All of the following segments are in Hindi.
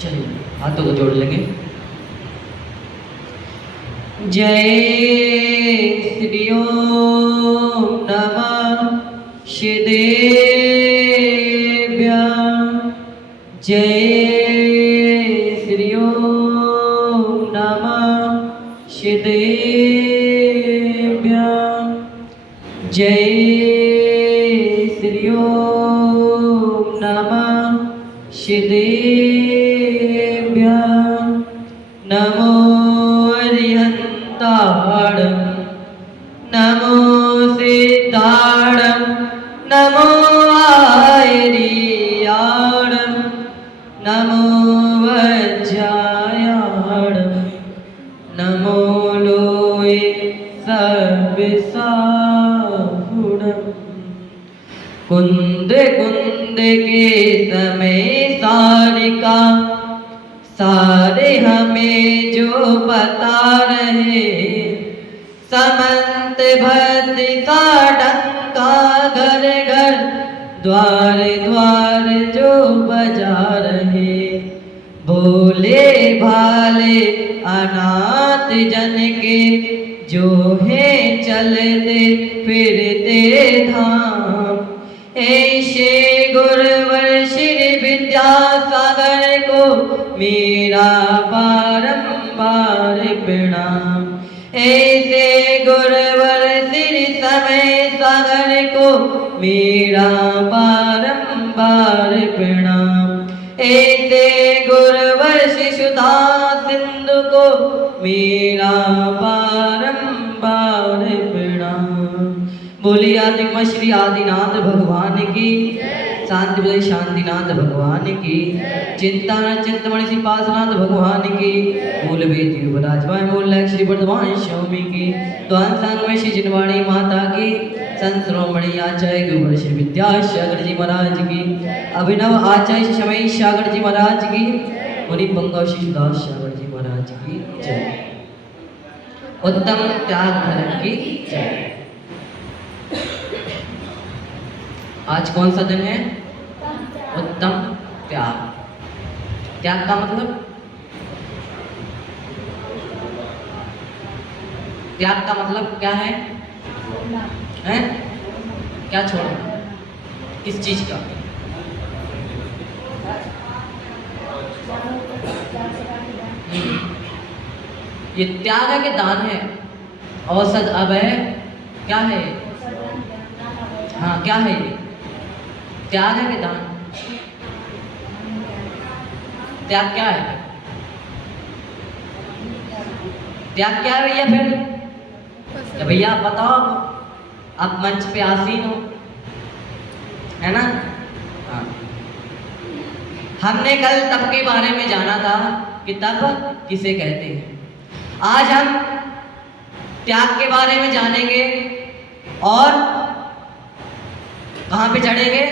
चलिए हाथों को जोड़ लेंगे। जय श्री ओम नमः शिदेव्यां। जय श्री ओम नमः शिदेव्यां। जय श्री ओम नमः शिदेव्यां। नमो अरिहन्ताणं नमो सिद्धाणं नमो आयर्याणं नमो वज्रायाणं नमो लोये सर्वसाहुणं। कुंद कुंद के समय सारिका सारे हमें जो बता रहे। समंत भक्ति का डंका घर घर द्वार द्वार जो बजा रहे। भोले भाले अनाथ जन के जो है चलते फिरते धाम। ऐसे गुरुवर श्री विद्यासागर को मेरा बारंबार प्रणाम। ऐसे गुरुवर श्री समय सागर को मेरा बारंबार प्रणाम। ऐसे गुरुवर श्री सुधा सिंधु को मेरा बारंबार प्रणाम। बोलिए आदिम श्री आदिनाथ भगवान की, शांति बोले शांतिनाथ भगवान की, चिंतानाथ चिंतमणि श्री पासनाथ भगवान की, मूल वेद युवराजवाय मूल श्री वर्धमान स्वामी की, द्वान संग में श्री जिनवाणी माता की, संत श्रोमणि आचार्य गुरुवर श्री विद्यासागर जी महाराज की, अभिनव आचार्य श्री शमय सागर जी महाराज की, मुनि पंगव श्री सुदास सागर जी महाराज की जय। उत्तम त्याग धर्म की जय। आज कौन सा दिन है? उत्तम त्याग। त्याग का मतलब? त्याग का मतलब क्या है? हैं? क्या छोड़ना? किस चीज का? ये त्याग है कि दान है? औसत अब है क्या है? हाँ क्या है ये? त्याग है कि दान? त्याग क्या है? त्याग क्या है भैया? फिर तो भैया आप बताओ, आप मंच पे आसीन हो, है ना? हाँ। हमने कल तप के बारे में जाना था कि तप किसे कहते हैं। आज हम त्याग के बारे में जानेंगे और कहाँ पे चढ़ेंगे?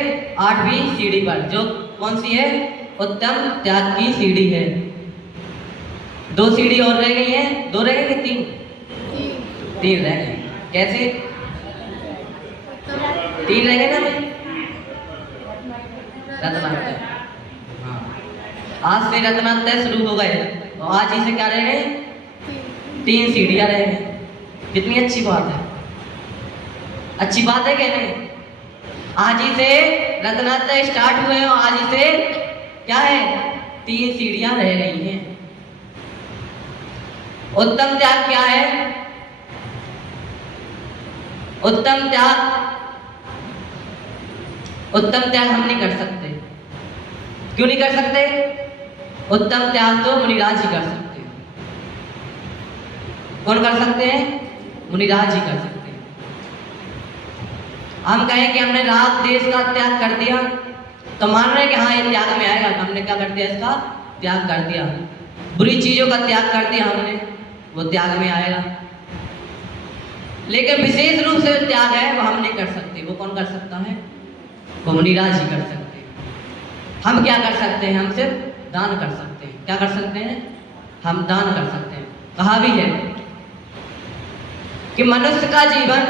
8वीं सीढ़ी पर, जो कौन सी है? उत्तम त्याग की सीढ़ी है। 2 सीढ़ी और रह गई हैं। 2 रह गई कि 3? 3 रह गई। कैसे 3 रह गए ना? रत्नात्रय। हाँ, आज से रत्नात्रय शुरू हो गए, तो आज ही से क्या रह गए? 3 सीढ़ियां रह गई। कितनी अच्छी बात है। अच्छी बात है कि नहीं? आज ही से रत्नात्रय स्टार्ट हुए और आज ही से क्या है? 3 सीढ़ियां रह गई हैं। उत्तम त्याग क्या है? उत्तम त्याग हम नहीं कर सकते। क्यों नहीं कर सकते? उत्तम त्याग तो मुनिराज ही कर सकते हैं। कौन कर सकते हैं? मुनिराज ही कर सकते हैं। हम कहें कि हमने राग देश का त्याग कर दिया, तो मान रहे हैं कि हाँ ये त्याग में आएगा, तो हमने क्या कर दिया? इसका त्याग कर दिया। बुरी चीजों का त्याग कर दिया हमने, वो त्याग में आएगा। लेकिन विशेष रूप से त्याग है वो हम नहीं कर सकते। वो कौन कर सकता है? वो मुनिराज ही कर सकते हैं। हम क्या कर सकते हैं? हम सिर्फ दान कर सकते हैं। क्या कर सकते हैं? हम दान कर सकते हैं। कहा भी है कि मनुष्य का जीवन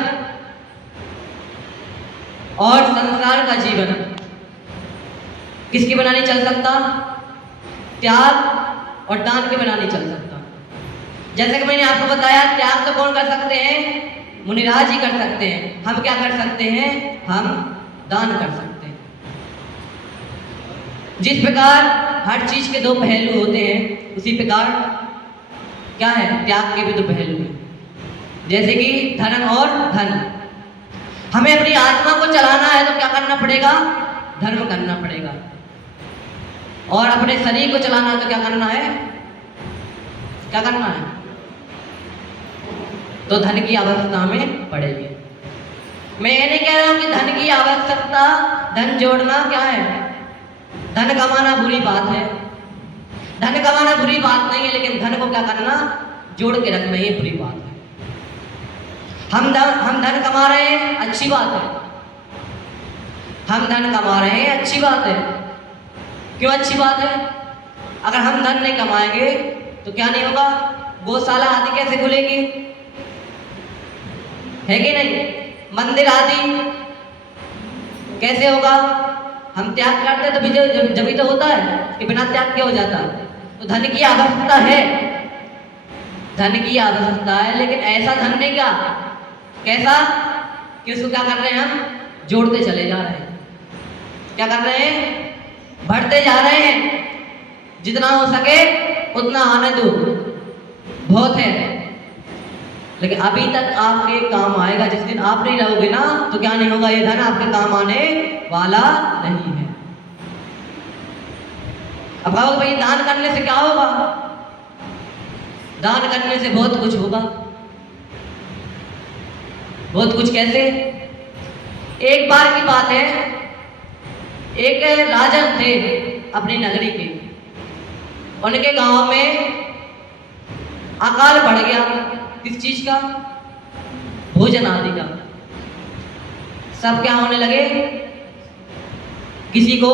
और संसार का जीवन किसके बिना नहीं चल सकता? त्याग और दान के बिना नहीं चल सकता। जैसे कि मैंने आपको बताया, त्याग तो कौन कर सकते हैं? मुनिराज ही कर सकते हैं। हम क्या कर सकते हैं? हम दान कर सकते हैं। जिस प्रकार हर चीज के दो पहलू होते हैं, उसी प्रकार क्या है? त्याग के भी दो पहलू हैं। जैसे कि धर्म और धन। हमें अपनी आत्मा को चलाना है तो क्या करना पड़ेगा? धर्म करना पड़ेगा। और अपने शरीर को चलाना है तो क्या करना है? क्या करना है? तो धन की आवश्यकता हमें पड़ेगी। मैं ये नहीं कह रहा हूं कि धन की आवश्यकता, धन जोड़ना क्या है? धन कमाना बुरी बात है, धन कमाना बुरी बात नहीं है, लेकिन धन को क्या करना? जोड़ के रखना, ये बुरी बात है। हम धन कमा रहे हैं, अच्छी बात है। हम धन कमा रहे हैं, अच्छी बात है। क्यों अच्छी बात है? अगर हम धन नहीं कमाएंगे तो क्या नहीं होगा? गौशाला आदि कैसे खुलेगी? है कि नहीं? मंदिर आदि कैसे होगा? हम त्याग करते तो जब तो होता है कि बिना त्याग क्या हो जाता है? तो धन की आवश्यकता है, धन की आवश्यकता है, लेकिन ऐसा धन नहीं क्या? कैसा कि उसको क्या कर रहे हैं? हम जोड़ते चले जा रहे हैं। क्या कर रहे हैं? बढ़ते जा रहे हैं। जितना हो सके उतना आने दो, बहुत है। लेकिन अभी तक आपके काम आएगा, जिस दिन आप नहीं रहोगे ना तो क्या नहीं होगा? ये धन आपके काम आने वाला नहीं है। अब कहो भाई दान करने से क्या होगा? दान करने से बहुत कुछ होगा। बहुत कुछ कैसे? एक बार की बात है, एक राजन थे अपनी नगरी के। उनके गांव में अकाल पड़ गया। किस चीज का? भोजन आदि का। सब क्या होने लगे? किसी को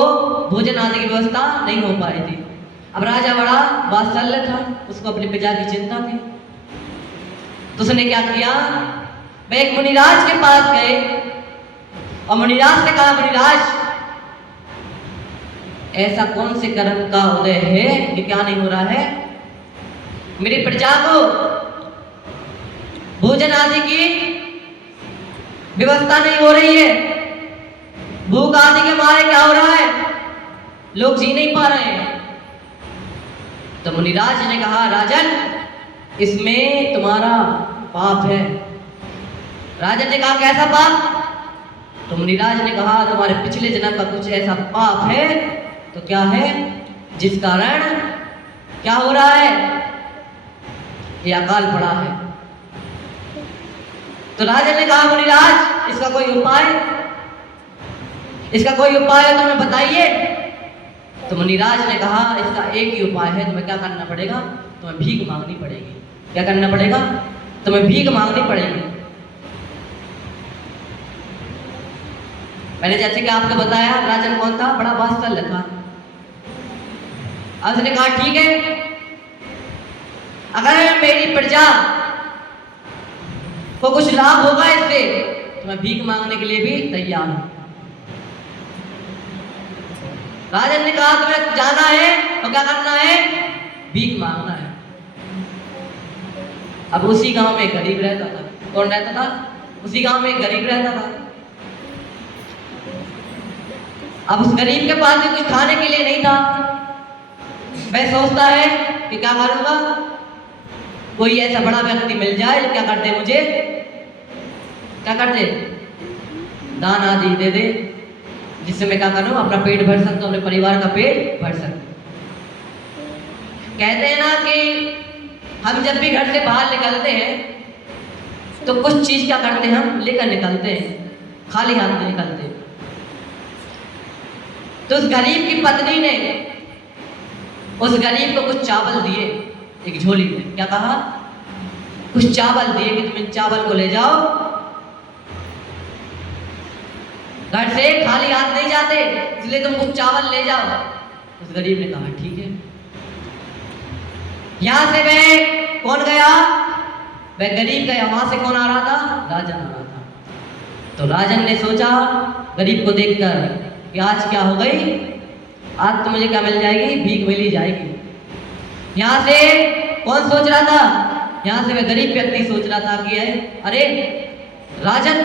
भोजन आदि की व्यवस्था नहीं हो पाई थी। अब राजा बड़ा वात्सल्य था, उसको अपने प्रजा की चिंता थी। तो उसने क्या किया? वह एक मुनिराज के पास गए और मुनिराज ने कहा, मुनिराज ऐसा कौन से कर्म का उदय है कि क्या नहीं हो रहा है? मेरी प्रजा को भोजन आदि की व्यवस्था नहीं हो रही है। भूख आदि के मारे क्या हो रहा है? लोग जी नहीं पा रहे हैं। तो मुनिराज ने कहा, राजन इसमें तुम्हारा पाप है। राजन ने कहा, कैसा पाप? तो मुनिराज ने कहा, तुम्हारे पिछले जन्म का कुछ ऐसा पाप है। तो क्या है? जिस कारण क्या हो रहा है? ये अकाल पड़ा है। तो राजा ने कहा, मुनिराज इसका कोई उपाय? इसका कोई उपाय है तो हमें बताइए। तो मुनिराज ने कहा, इसका एक ही उपाय है। तुम्हें क्या करना पड़ेगा? तुम्हें भीख मांगनी पड़ेगी। क्या करना पड़ेगा? तुम्हें भीख मांगनी पड़ेगी। मैंने जैसे कि आपको बताया, राजन कौन था? बड़ा वात्सल्य था। अब उसने कहा, ठीक है, अगर मेरी प्रजा को कुछ लाभ होगा इससे तो मैं भीख मांगने के लिए भी तैयार हूं। राजन ने कहा, तुम्हें जाना है तो क्या करना है? भीख मांगना है। अब उसी गांव में एक गरीब रहता था। कौन रहता था? उसी गांव में एक गरीब रहता था। अब उस गरीब के पास भी कुछ खाने के लिए नहीं था। वह सोचता है कि क्या करूंगा? कोई ऐसा बड़ा व्यक्ति मिल जाए जो क्या कर दे, मुझे क्या कर दे? दान आदि दे दे, जिससे मैं क्या करूं? अपना पेट भर सकता हूं, अपने परिवार का पेट भर सकता हूं। कहते हैं ना कि हम जब भी घर से बाहर निकलते हैं तो कुछ चीज क्या करते हैं? हम लेकर निकलते हैं, खाली हाथ में निकलते हैं। तो उस गरीब की पत्नी ने उस गरीब को कुछ चावल दिए एक झोली में। क्या कहा? कुछ चावल दिए कि तुम इन चावल को ले जाओ, घर से खाली हाथ नहीं जाते, इसलिए तुम कुछ चावल ले जाओ। उस गरीब ने कहा, ठीक है। यहां से वह कौन गया? वह गरीब गया। वहां से कौन आ रहा था? राजन आ रहा था। तो राजन ने सोचा गरीब को देखकर कि आज क्या हो गई? आज तो मुझे क्या मिल जाएगी? भीख मिल ही जाएगी। यहाँ से कौन सोच रहा था? यहाँ से वह गरीब व्यक्ति सोच रहा था कि अरे राजन,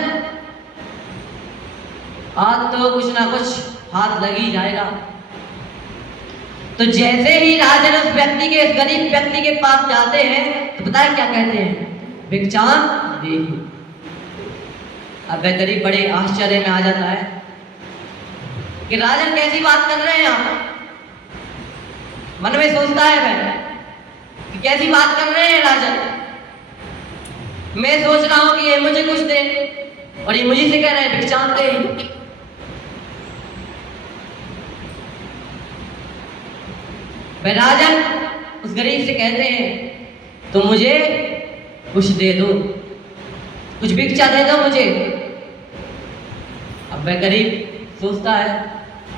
आज तो कुछ ना कुछ हाथ लग ही जाएगा। तो जैसे ही राजन उस व्यक्ति के, इस गरीब व्यक्ति के पास जाते हैं तो पता है क्या कहते हैं? भिक्षाम देहि। अब वह गरीब बड़े आश्चर्य में आ जाता है कि राजन कैसी बात कर रहे हैं आप। मन में सोचता है वह कि कैसी बात कर रहे हैं राजन, मैं सोच रहा हूं कि ये मुझे कुछ दे और ये मुझे से कह रहे हैं भिक्षाम देहि। वह राजन उस गरीब से कहते हैं तो मुझे कुछ दे दो, कुछ भिक्षा दे दो मुझे। अब वह गरीब सोचता है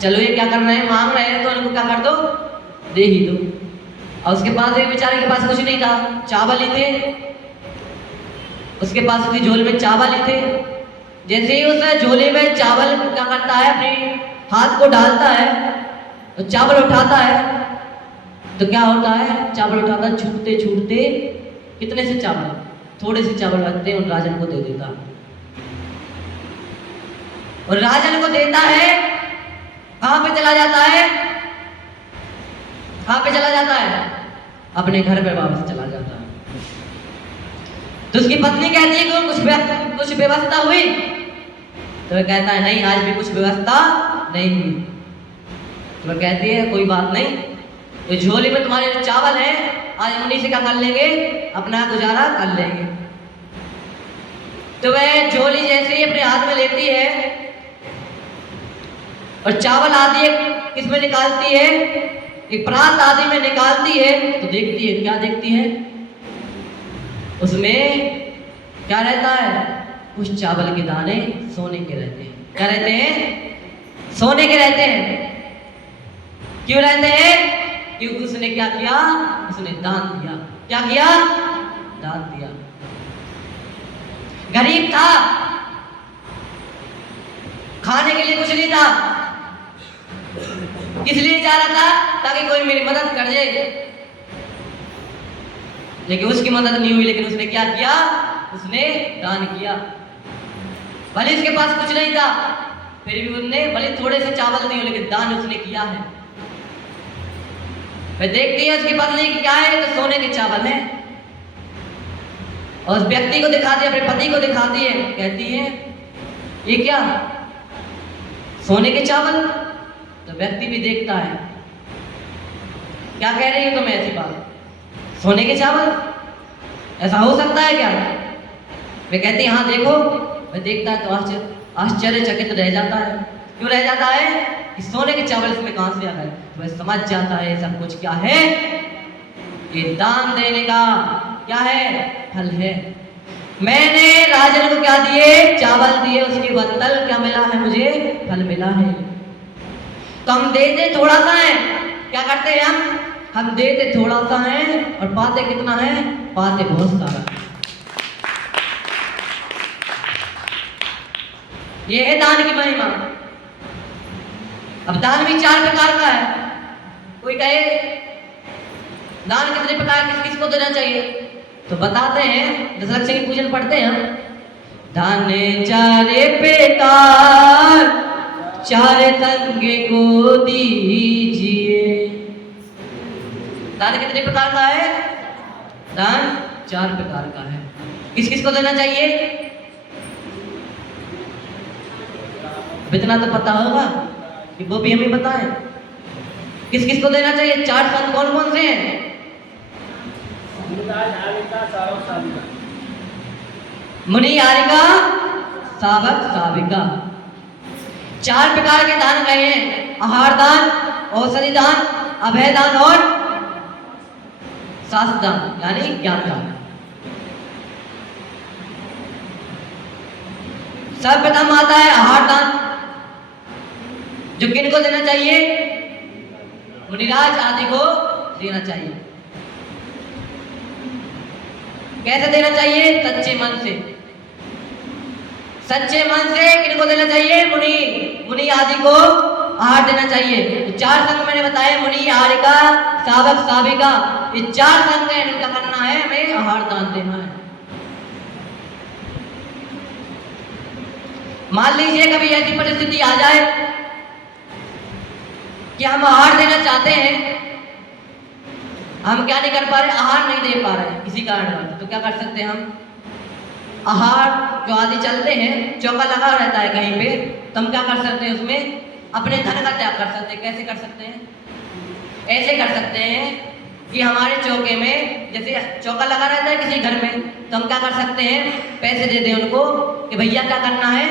चलो ये क्या कर रहे हैं, मांग रहे हैं तो उनको क्या कर दो, दे ही दो। और उसके पास एक बेचारे के पास कुछ नहीं था, चावल ही थे उसके पास, उसकी झोले में चावल ही थे। जैसे ही उस झोले में चावल क्या करता है, अपने हाथ को डालता है तो चावल उठाता है तो क्या होता है, चावल उठाता छूटते छूटते कितने से चावल, थोड़े से चावल बचते हैं, उन राजन को दे देता है। और राजन को देता है, कहां पे चला जाता है, कहां पे चला जाता है, अपने घर पे वापस चला जाता है। तो उसकी पत्नी कहती है कि कुछ व्यवस्था हुई? तो वह कहता है नहीं, आज भी कुछ व्यवस्था नहीं हुई। तो वह कहती है कोई बात नहीं, तो झोली में तुम्हारे जो चावल है आज उन्हीं से क्या कर लेंगे, अपना गुजारा कर लेंगे। तो वह झोली जैसे ही अपने हाथ में लेती है और चावल आदि किस में निकालती है, एक परात आदि में निकालती है तो देखती है, क्या देखती है, उसमें क्या रहता है, कुछ चावल के दाने सोने के रहते हैं। क्या रहते हैं? सोने के रहते हैं। क्यों रहते हैं? क्योंकि उसने क्या किया, उसने दान दिया। क्या किया? दान दिया। गरीब था, खाने के लिए कुछ नहीं था, किस लिए जा रहा था, ताकि कोई मेरी मदद कर दे। लेकिन उसकी मदद नहीं हुई, लेकिन उसने क्या किया, उसने दान किया। भले इसके पास कुछ नहीं था, फिर भी उसने भले थोड़े से चावल दिए, लेकिन दान उसने किया है। वह देखती है उसकी पत्नी क्या है, तो सोने के चावल है, और उस व्यक्ति को दिखाती है, अपने पति को दिखाती है, कहती है ये क्या, सोने के चावल? तो व्यक्ति भी देखता है, क्या कह रही हो तुम ऐसी बात, सोने के चावल, ऐसा हो सकता है क्या? वे कहती है हाँ देखो। वह देखता है तो आश्चर्यचकित रह जाता है। क्यों रह जाता है कि सोने के चावल इसमें कहां से आ गए? तो वह समझ जाता है सब कुछ क्या है, ये दान देने का क्या है, फल है। मैंने राजन को क्या दिए, चावल दिए, उसके बदल क्या मिला है, मुझे फल मिला है। तो हम देते थोड़ा सा है, क्या करते हैं हम देते थोड़ा सा है और पाते कितना है, पाते बहुत सारा। ये है दान की महिमा। अब दान भी 4 प्रकार का है। कोई कहे दान कितने प्रकार, किस किस को देना चाहिए, तो बताते हैं, दशलक्ष्मी पूजन पढ़ते हैं हम। दान 4 प्रकार, 4 तंगे को दीजिए। दान कितने प्रकार का है? दान 4 प्रकार का है। किस किस को देना चाहिए? इतना तो पता होगा कि वो भी हमें बताएं, किस किस को देना चाहिए। 4 संत कौन कौन से हैं? मुनि, हारिका, सावक, साविका। 4 प्रकार के दान कहे हैं, आहार दान, औषधि दान, अभय दान और शास्त्र दान, यानी ज्ञान दान। सर्वप्रथम आता है आहार दान, जो किनको देना चाहिए, मुनिराज आदि को देना चाहिए। कैसे देना चाहिए? सच्चे मन से। सच्चे मन से किनको देना चाहिए? मुनि आदि को आहार देना चाहिए। तो 4 संग मैंने बताए, मुनि, आहारिका, सावक, साविका, ये 4 संग हैं, इनका करना है, हमें आहार दान देना है। मान लीजिए कभी ऐसी परिस्थिति आ जाए कि हम आहार देना चाहते हैं, हम क्या नहीं कर पा रहे, आहार नहीं दे पा रहे हैं किसी कारण, तो क्या कर सकते हैं हम? आहार जो आदि चलते हैं, चौका लगा रहता है कहीं पे, तो हम क्या कर सकते हैं, उसमें अपने धन का त्याग कर सकते हैं। कैसे कर सकते हैं? ऐसे कर सकते हैं कि हमारे चौके में जैसे चौका लगा रहता है किसी घर में, तो हम क्या कर सकते हैं, पैसे दे दें उनको कि भैया क्या करना है,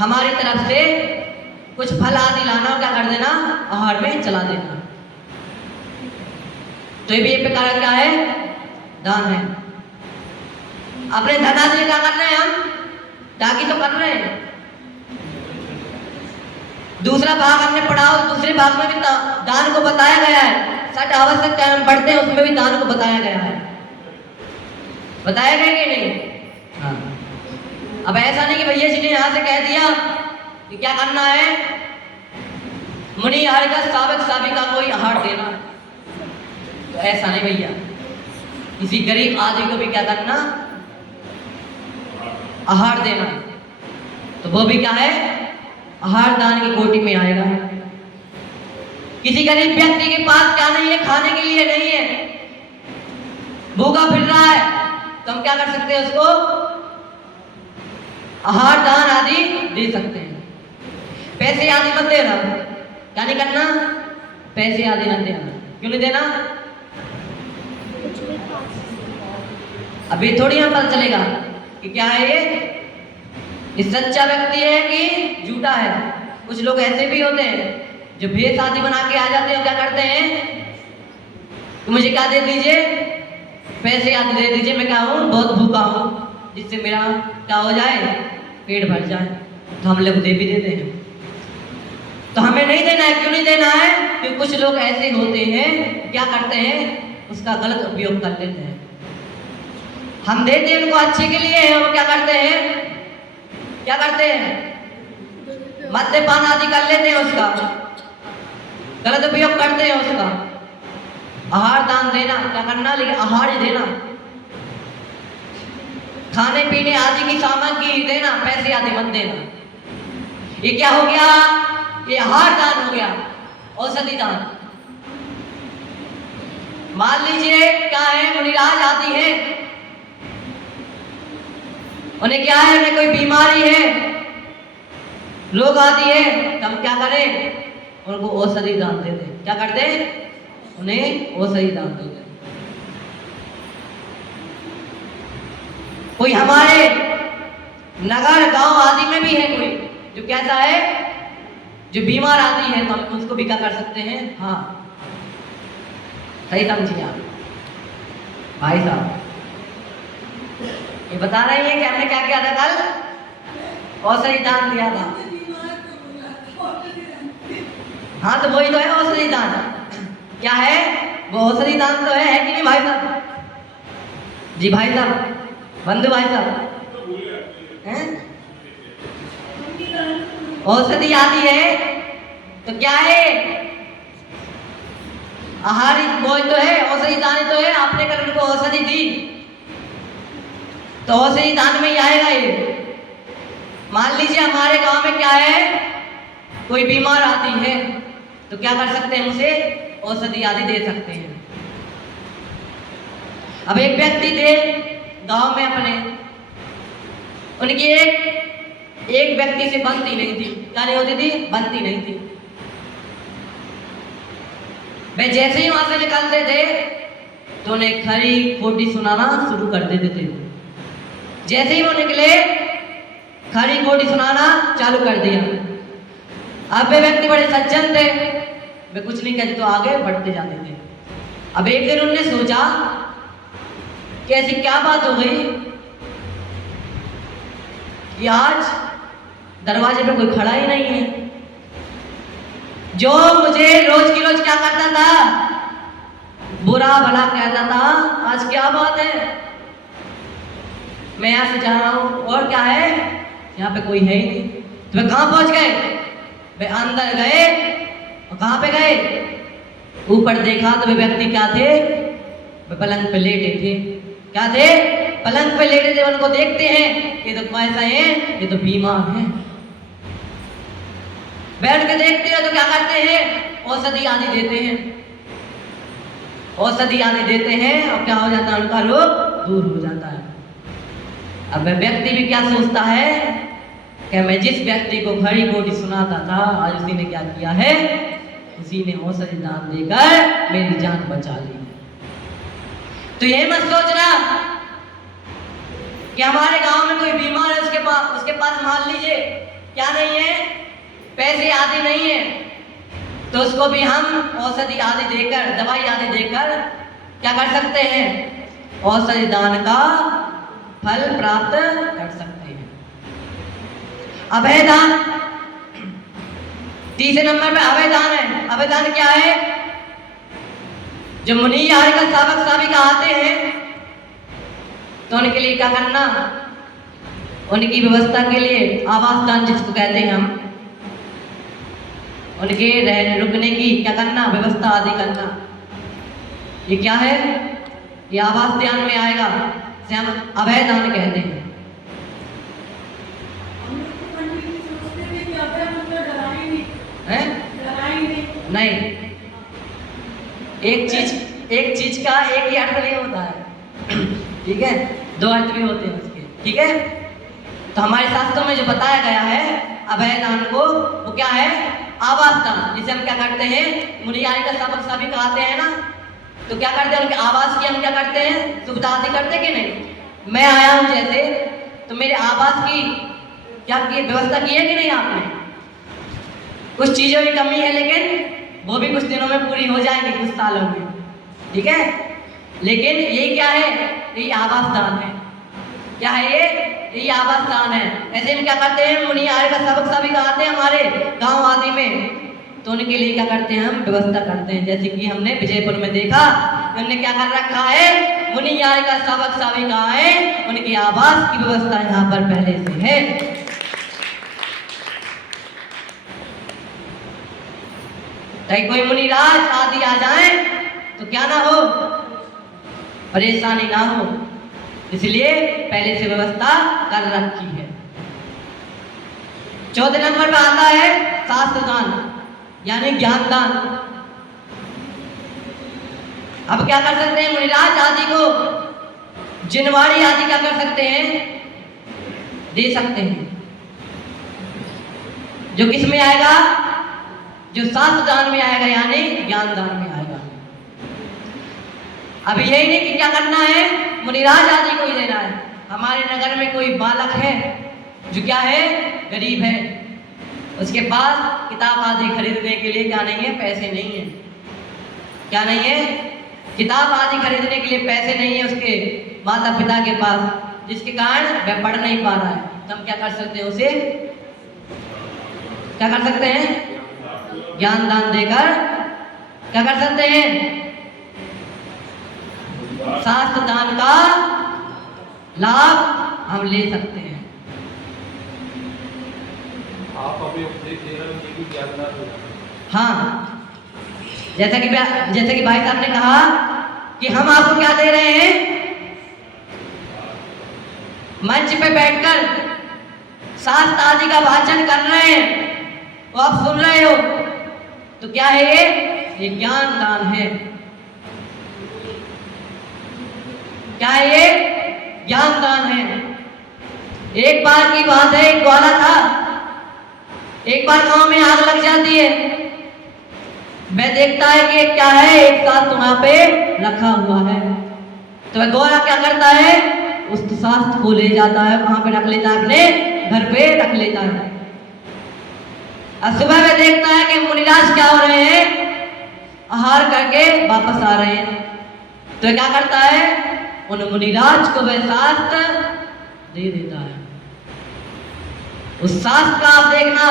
हमारी तरफ से कुछ फल आदि लाना, क्या कर देना, आहार में चला देना। तो ये भी एक प्रकार का क्या है, दान है। अपने धन आदि क्या कर रहे हैं हम, ताकि तो कर रहे हैं। दूसरा भाग हमने पढ़ा, दूसरे भाग में भी दान को बताया गया है। सठ आवश्यक हम पढ़ते हैं, उसमें भी दान को बताया गया है। बताया गया कि नहीं? हाँ। अब ऐसा नहीं कि भैया जी ने यहाँ से कह दिया कि क्या करना है, मुनि, आहारिका, सावक, साविका को ही आहार देना, तो ऐसा नहीं भैया। किसी गरीब आदमी को भी क्या करना, आहार देना, तो वो भी क्या है, आहार दान की कोटि में आएगा। किसी गरीब व्यक्ति के पास क्या नहीं है, खाने के लिए नहीं है, भूखा फिर रहा है, तो हम क्या कर सकते हैं, उसको आहार दान आदि दे सकते हैं। पैसे आदि मत देना, क्या नहीं करना, पैसे आदि मत देना। क्यों नहीं देना? अभी थोड़ी हम पता चलेगा कि क्या है ये सच्चा व्यक्ति है कि झूठा है। कुछ लोग ऐसे भी होते हैं जो भेष आदि बना के आ जाते हैं, क्या करते हैं कि मुझे क्या दे दीजिए, पैसे आदि दे दीजिए, मैं क्या हूँ, बहुत भूखा हूँ, जिससे मेरा क्या हो जाए, पेट भर जाए, तो हम लोग दे भी देते हैं। तो हमें नहीं देना है। क्यों नहीं देना है? क्योंकि कुछ लोग ऐसे होते हैं, क्या करते हैं, उसका गलत उपयोग कर लेते हैं। हम देते हैं उनको अच्छे के लिए, हम क्या करते हैं, क्या करते हैं, मद्यपान आदि कर लेते हैं, उसका गलत उपयोग करते हैं उसका। आहार दान देना, क्या करना, लेकिन आहार ही देना, खाने पीने आदि की सामग्री देना, पैसे आदि मत देना। ये क्या हो गया, ये आहार दान हो गया, औषधि दान। मान लीजिए क्या है, मुनिराज आदि है, उन्हें क्या है, उन्हें कोई बीमारी है, रोग आदि है, तो हम क्या करें, उनको औषधि दान दे दें। क्या करते हैं, उन्हें औषधि दान दे दें। कोई हमारे नगर गांव आदि में भी है कोई जो कैसा है, जो बीमार आदि है, तो हम उसको भी क्या कर सकते हैं, हाँ सही समझिए आप भाई साहब। ये बता रही है कि हमने क्या किया था कल, औषधि दान दिया था। हाँ तो वही तो है औषधि दान। क्या है वो औषधि दान तो है कि नहीं भाई साहब? जी भाई साहब, बंधु भाई साहब हैं, औषधि आदि है, तो क्या है, आहार वो तो है, औषधि दान तो है। आपने कल उनको औषधि दी, तो औषधि दान में ही आएगा ये। मान लीजिए हमारे गांव में क्या है, कोई बीमार आदि है, तो क्या कर सकते हैं, उसे औषधि आदि दे सकते हैं। अब एक व्यक्ति थे गांव में अपने, उनकी एक व्यक्ति से बनती नहीं थी। क्या नहीं होती थी, बनती नहीं थी। वे जैसे ही वहां से निकलते थे तो उन्हें खरी खोटी सुनाना शुरू कर देते थे। जैसे ही वो निकले, खरी खोटी सुनाना चालू कर दिया। अब वे व्यक्ति बड़े सज्जन थे, वे कुछ नहीं कहते तो आगे बढ़ते जाते थे। अब एक दिन उन्होंने सोचा कि ऐसी क्या बात हो गई कि आज दरवाजे पे कोई खड़ा ही नहीं है। जो मुझे रोज की रोज क्या करता था, बुरा भला कहता था, आज क्या बात है, मैं यहाँ से जा रहा हूँ और क्या है, यहाँ पे कोई है ही नहीं। तो वे कहाँ पहुंच गए, वे अंदर गए और कहाँ पे गए? ऊपर देखा तो वे व्यक्ति क्या थे? वे पलंग पे लेटे थे। क्या थे? पलंग पे लेटे थे। उनको देखते हैं ये तो कैसा है, ये तो बीमार है। बैठ के देखते हैं तो क्या करते हैं? औषधि आदि देते हैं, औषधि आदि देते हैं और क्या हो जाता है? उनका रोग दूर हो जाता है। अब वह व्यक्ति भी क्या सोचता है कि मैं जिस व्यक्ति को घड़ी घोटी सुनाता था, आज उसी ने क्या किया है? उसी ने औषधि दान देकर मेरी जान बचा ली। तो ये मत सोचना कि हमारे गांव में कोई बीमार है, उसके पास मान लीजिए क्या नहीं है, पैसे आदि नहीं है, तो उसको भी हम औषधि आदि देकर, दवाई आदि देकर क्या कर सकते हैं? औषधि दान का फल प्राप्त कर सकते हैं। अभय दान, तीसरे नंबर पे अभय दान है। अभय दान क्या है? जो मुनि आर्य का सावक साविका आते हैं तो उनके लिए क्या करना? उनकी व्यवस्था के लिए आवास दान जिसको कहते हैं हम, उनके रहने रुकने की क्या करना? व्यवस्था आदि करना। ये क्या है? ये आवास दान में आएगा, इसे हम अभय दान कहते हैं। नहीं, एक चीज का एक ही अर्थ नहीं होता है, ठीक है? दो अर्थ भी होते हैं उसके, ठीक है? तो हमारे शास्त्रों में जो बताया गया है अभय दान को, वो क्या है? आवास दान, जिसे हम क्या करते हैं? मुनि आर्य का सावक साविका आते हैं ना, तो क्या करते हैं? उनके आवास की हम क्या करते हैं? सुविधा आदि करते कि नहीं? मैं आया हूं जैसे, तो मेरे आवास की क्या की व्यवस्था की है कि नहीं आपने? कुछ चीजों की कमी है, लेकिन वो भी कुछ दिनों में पूरी हो जाएंगी, कुछ सालों में, ठीक है? लेकिन ये क्या है? ये आवास दान है। क्या है ये आवास दान है। ऐसे हम क्या करते हैं? मुनि आर्य का सावक साविका आते हैं हमारे गांव आदि में, तो उनके लिए क्या करते हैं? हम व्यवस्था करते हैं। जैसे कि हमने विजयपुर में देखा, उन्होंने क्या कर रखा है? मुनि आर्य का सावक साविका आए, उनकी आवास की व्यवस्था यहाँ पर पहले से है। चाहे कोई मुनिराज आदि आ जाए तो क्या ना हो? परेशानी ना हो, इसलिए पहले से व्यवस्था कर रखी है। चौथे नंबर पर आता है शास्त्र दान, यानी ज्ञान दान। अब क्या कर सकते हैं? मुनिराज आदि को जिनवाड़ी आदि क्या कर सकते हैं? दे सकते हैं। जो किस में आएगा? जो शास्त्र दान में आएगा, यानी ज्ञान दान में आएगा। अब यही नहीं कि क्या करना है? मुनिराज आदि को ही देना है। हमारे नगर में कोई बालक है जो क्या है? गरीब है, उसके पास किताब आदि खरीदने के लिए क्या नहीं है? पैसे नहीं है। क्या नहीं है? किताब आदि खरीदने के लिए पैसे नहीं है उसके माता पिता के पास, जिसके कारण वह पढ़ नहीं पा रहा है। तो हम क्या कर सकते हैं? उसे क्या कर सकते हैं? ज्ञान दान देकर क्या कर सकते हैं? शास्त्र दान का लाभ हम ले सकते हैं। आप अभी उपदेश दे रहे हो कि ज्ञान दान हो जाता है। हाँ, जैसा कि भाई साहब ने कहा कि हम आपको क्या दे रहे हैं? मंच पे बैठकर शास्त्र आदि का वाचन कर रहे हैं, वो आप सुन रहे हो, तो क्या है ये ज्ञान दान है। क्या है ये? ज्ञान दान है। एक बार की बात है, एक ग्वाला था, एक बार गांव में आग लग जाती है। मैं देखता है कि क्या है, एक साथ वहां पे रखा हुआ है, तो वह ग्वाला क्या करता है? उस शास्त्र को ले जाता है, वहां पे रख लेता है, अपने घर पे रख लेता है। अब सुबह में देखता है कि मुनिराज क्या हो रहे हैं? आहार करके वापस आ रहे हैं। तो क्या करता है? उन मुनिराज को वह शास्त्र दे देता है। उस शास्त्र का आप देखना,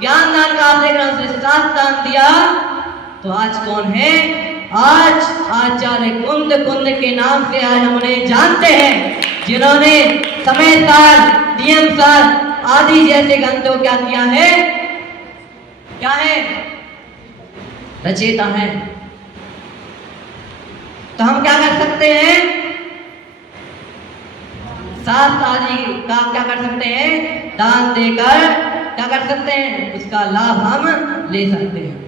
ज्ञान दान का आप देखना, उसने शास्त्र दान दिया तो आज कौन है? आज आचार्य कुंद के नाम से आज हम उन्हें जानते हैं, जिन्होंने समय सार, नियम सार आदि जैसे ग्रंथों क्या किया है? क्या है? रचयिता हैं। तो हम क्या कर सकते हैं? शास्त्र आदि का क्या कर सकते हैं? दान देकर क्या कर सकते हैं? उसका लाभ हम ले सकते हैं।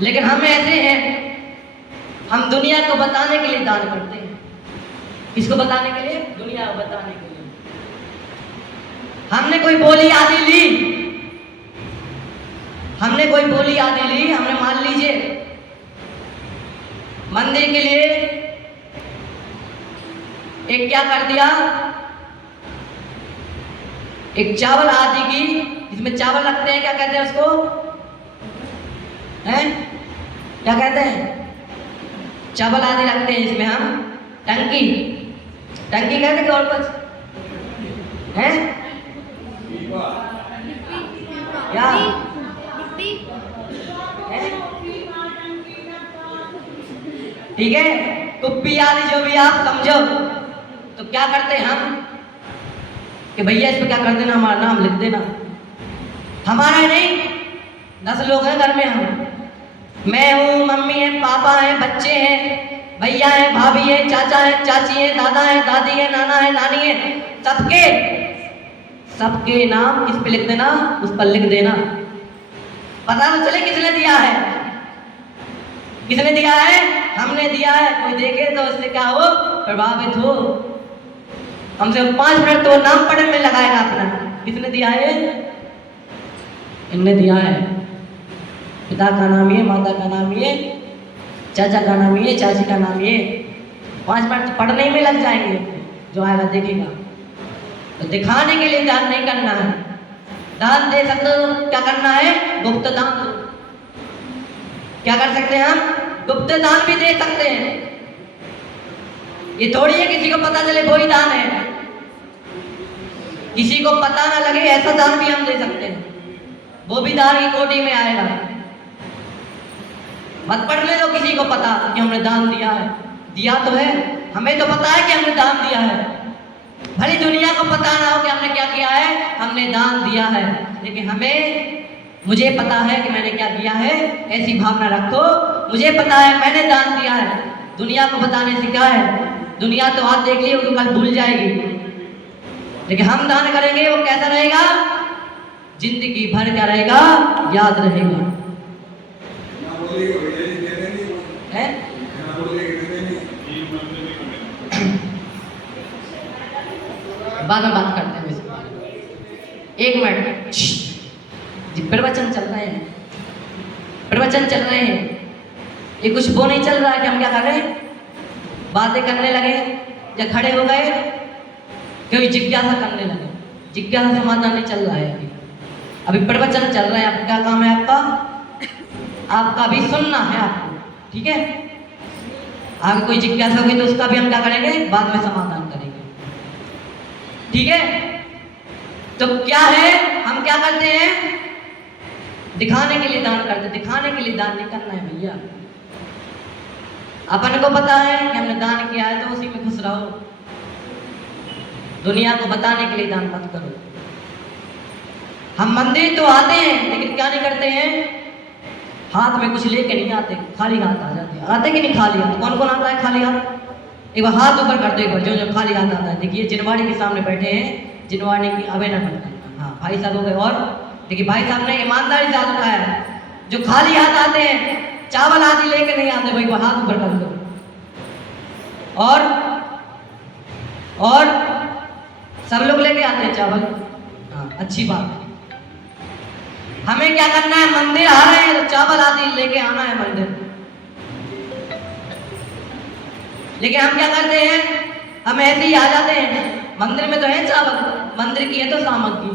लेकिन हम ऐसे हैं, हम दुनिया को बताने के लिए दान करते हैं। किसको बताने के लिए? दुनिया को बताने के लिए। हमने कोई बोली आदि ली, हमने मान लीजिए मंदिर के लिए एक क्या कर दिया, एक चावल आदि की, जिसमें चावल रखते हैं, क्या कहते हैं उसको? हैं? क्या कहते हैं? चावल आदि रखते हैं जिसमें हम, टंकी कहते हैं कि और कुछ है? क्या ठीक है, कुप्पी आदि जो भी आप समझो। तो क्या करते हैं हम कि भैया इस पे क्या कर देना, हमारा नाम लिख देना। हमारा नहीं, 10 लोग हैं घर में, हम, मैं हूँ, मम्मी है, पापा है, बच्चे हैं, भैया है, भाभी है, चाचा है, चाची है, दादा है, दादी है, नाना है, नानी है, सबके नाम किस पे लिख देना? उस पर लिख देना। पता तो चले किसने दिया है। किसने दिया है? हमने दिया है। कोई देखे तो उससे क्या हो? प्रभावित हो। हमसे 5 मिनट तो नाम पढ़ने में लगाएगा अपना। किसने दिया है? इनने दिया है। पिता का नाम ये, माता का नाम ये, चाचा का नाम ये, चाची का नाम ये। 5 मिनट पढ़ने में लग जाएंगे। जो आएगा देखेगा। तो दिखाने के लिए दान नहीं करना है। दान दे सकते हो, क्या करना है? गुप्त दान। क्या कर सकते हैं हम? गुप्त दान भी दे सकते हैं। ये थोड़ी है किसी को पता चले वो ही दान है। किसी को पता ना लगे ऐसा दान भी हम दे सकते हैं, वो भी दान की कोटि में आएगा। मत पढ़ने दो किसी को पता कि हमने दान दिया है। दिया तो है, हमें तो पता है कि हमने दान दिया है। भली दुनिया को पता ना हो कि हमने क्या किया है, हमने दान दिया है, लेकिन मुझे पता है कि मैंने क्या किया है। ऐसी भावना रखो, मुझे पता है मैंने दान दिया है। दुनिया को बताने से क्या है? दुनिया तो आज देख ली, वो कल भूल जाएगी, लेकिन हम दान करेंगे, वो कैसा रहेगा? जिंदगी भर क्या रहेगा? याद रहेगा। है? बाद में बात करते हैं इसके बारे में। 1 मिनट जी, प्रवचन चल रहे हैं। ये कुछ वो नहीं चल रहा है कि हम क्या कर रहे हैं, बातें करने लगे या खड़े हो गए, कोई जिज्ञासा करने लगे। जिज्ञासा समाधान नहीं चल रहा है अभी प्रवचन चल रहा है। आपका क्या काम है? आपका भी सुनना है आपको, ठीक है? आगे कोई जिज्ञासा होगी तो उसका भी हम क्या करेंगे? बाद में समाधान करेंगे, ठीक है? तो क्या है, हम क्या करते हैं? दिखाने के लिए दान करते। दिखाने के लिए दान नहीं करना है भैया। अपन को पता है कि हमने दान किया है, तो उसी में खुश रहो। दुनिया को बताने के लिए दान मत करो। हम मंदिर तो आते हैं, लेकिन क्या नहीं करते हैं? हाथ में कुछ लेके नहीं आते, खाली हाथ आ जाते हैं। आते कि नहीं खाली हाथ? कौन कौन आता है खाली हाथ? एक बार हाथ ऊपर कर दो, एक बार जो खाली हाथ आता है। देखिए जिनवाड़ी के सामने बैठे हैं, जिनवाड़ी की अवेना करते हैं। हाँ, भाई साहब हो गए। और देखिए भाई साहब ने ईमानदारी से हाथ उठाया है। जो खाली हाथ आते हैं, चावल आदि लेके नहीं आते, भाई हाथ ऊपर कर दो। और सब लोग लेके आते हैं चावल। हाँ, अच्छी बात है। हमें क्या करना है? मंदिर आ रहे हैं तो चावल आदि लेके आना है मंदिर। लेकिन हम क्या करते हैं? हम ऐसे ही आ जाते हैं। मंदिर में तो है चावल, मंदिर की है तो सामग्री।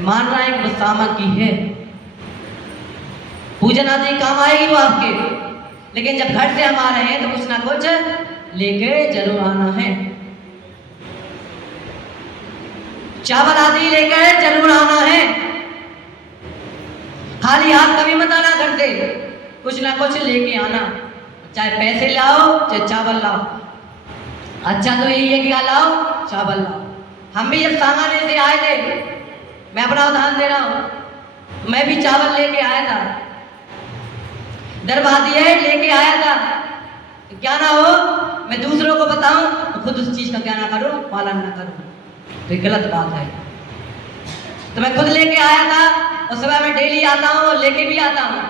मान रहा है कि वो सामग्री है, पूजन आदि काम आएगी वो आपके। लेकिन जब घर से हम आ रहे हैं तो कुछ ना कुछ लेके जरूर आना है। चावल आदि लेकर जरूर आना है। खाली हाथ कभी मत आना घर से, कुछ ना कुछ लेके आना। चाहे पैसे लाओ, चाहे चावल लाओ। अच्छा तो यही है कि क्या लाओ? चावल लाओ। हम भी जब सांगाने से आए थे मैं अपना उदाहरण दे रहा हूँ, मैं भी चावल लेके आया था, दरबादी है लेके आया था, क्या ना हो मैं दूसरों को बताऊं तो खुद उस चीज का क्या ना करूं, पालन ना करूं, तो ये गलत बात है। तो मैं खुद लेके आया था, उस समय मैं डेली आता हूं और लेके भी आता हूं।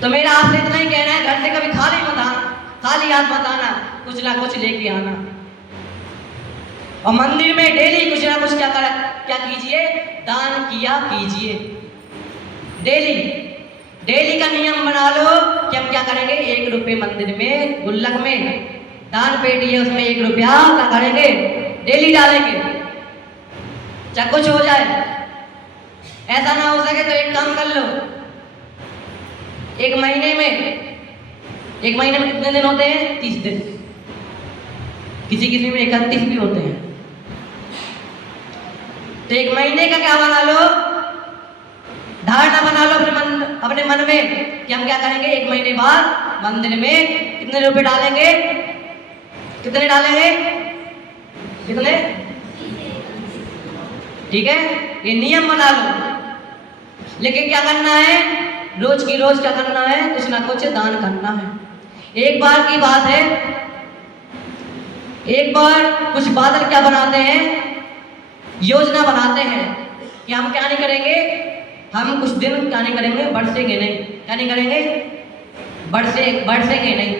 तो मेरा आपसे इतना ही कहना है, घर से कभी खाली मत आना, खाली हाथ मत आना, कुछ ना कुछ लेके आना। और मंदिर में डेली कुछ ना कुछ क्या कीजिए, दान किया कीजिए। डेली डेली का नियम बना लो कि हम क्या करेंगे, 1 रुपये मंदिर में गुल्लक में दान पेटी है, उसमें 1 रुपया क्या करेंगे, डेली डालेंगे, चाहे कुछ हो जाए। ऐसा ना हो सके तो एक काम कर लो, एक महीने में कितने दिन होते हैं, 30 दिन, किसी में 31 भी होते हैं। तो 1 महीने का क्या बना लो, धारणा बना लो अपने मन में कि हम क्या करेंगे, 1 महीने बाद मंदिर में कितने रुपए डालेंगे, कितने डालेंगे, कितने, ठीक है, ये नियम बना लो। लेकिन क्या करना है, रोज की रोज क्या करना है, कुछ ना कुछ दान करना है। एक बार की बात है, एक बार कुछ बादल क्या बनाते हैं, योजना बनाते हैं कि हम क्या नहीं करेंगे, हम कुछ दिन क्या नहीं करेंगे, बरसेंगे नहीं, क्या नहीं करेंगे, बरसेंगे नहीं।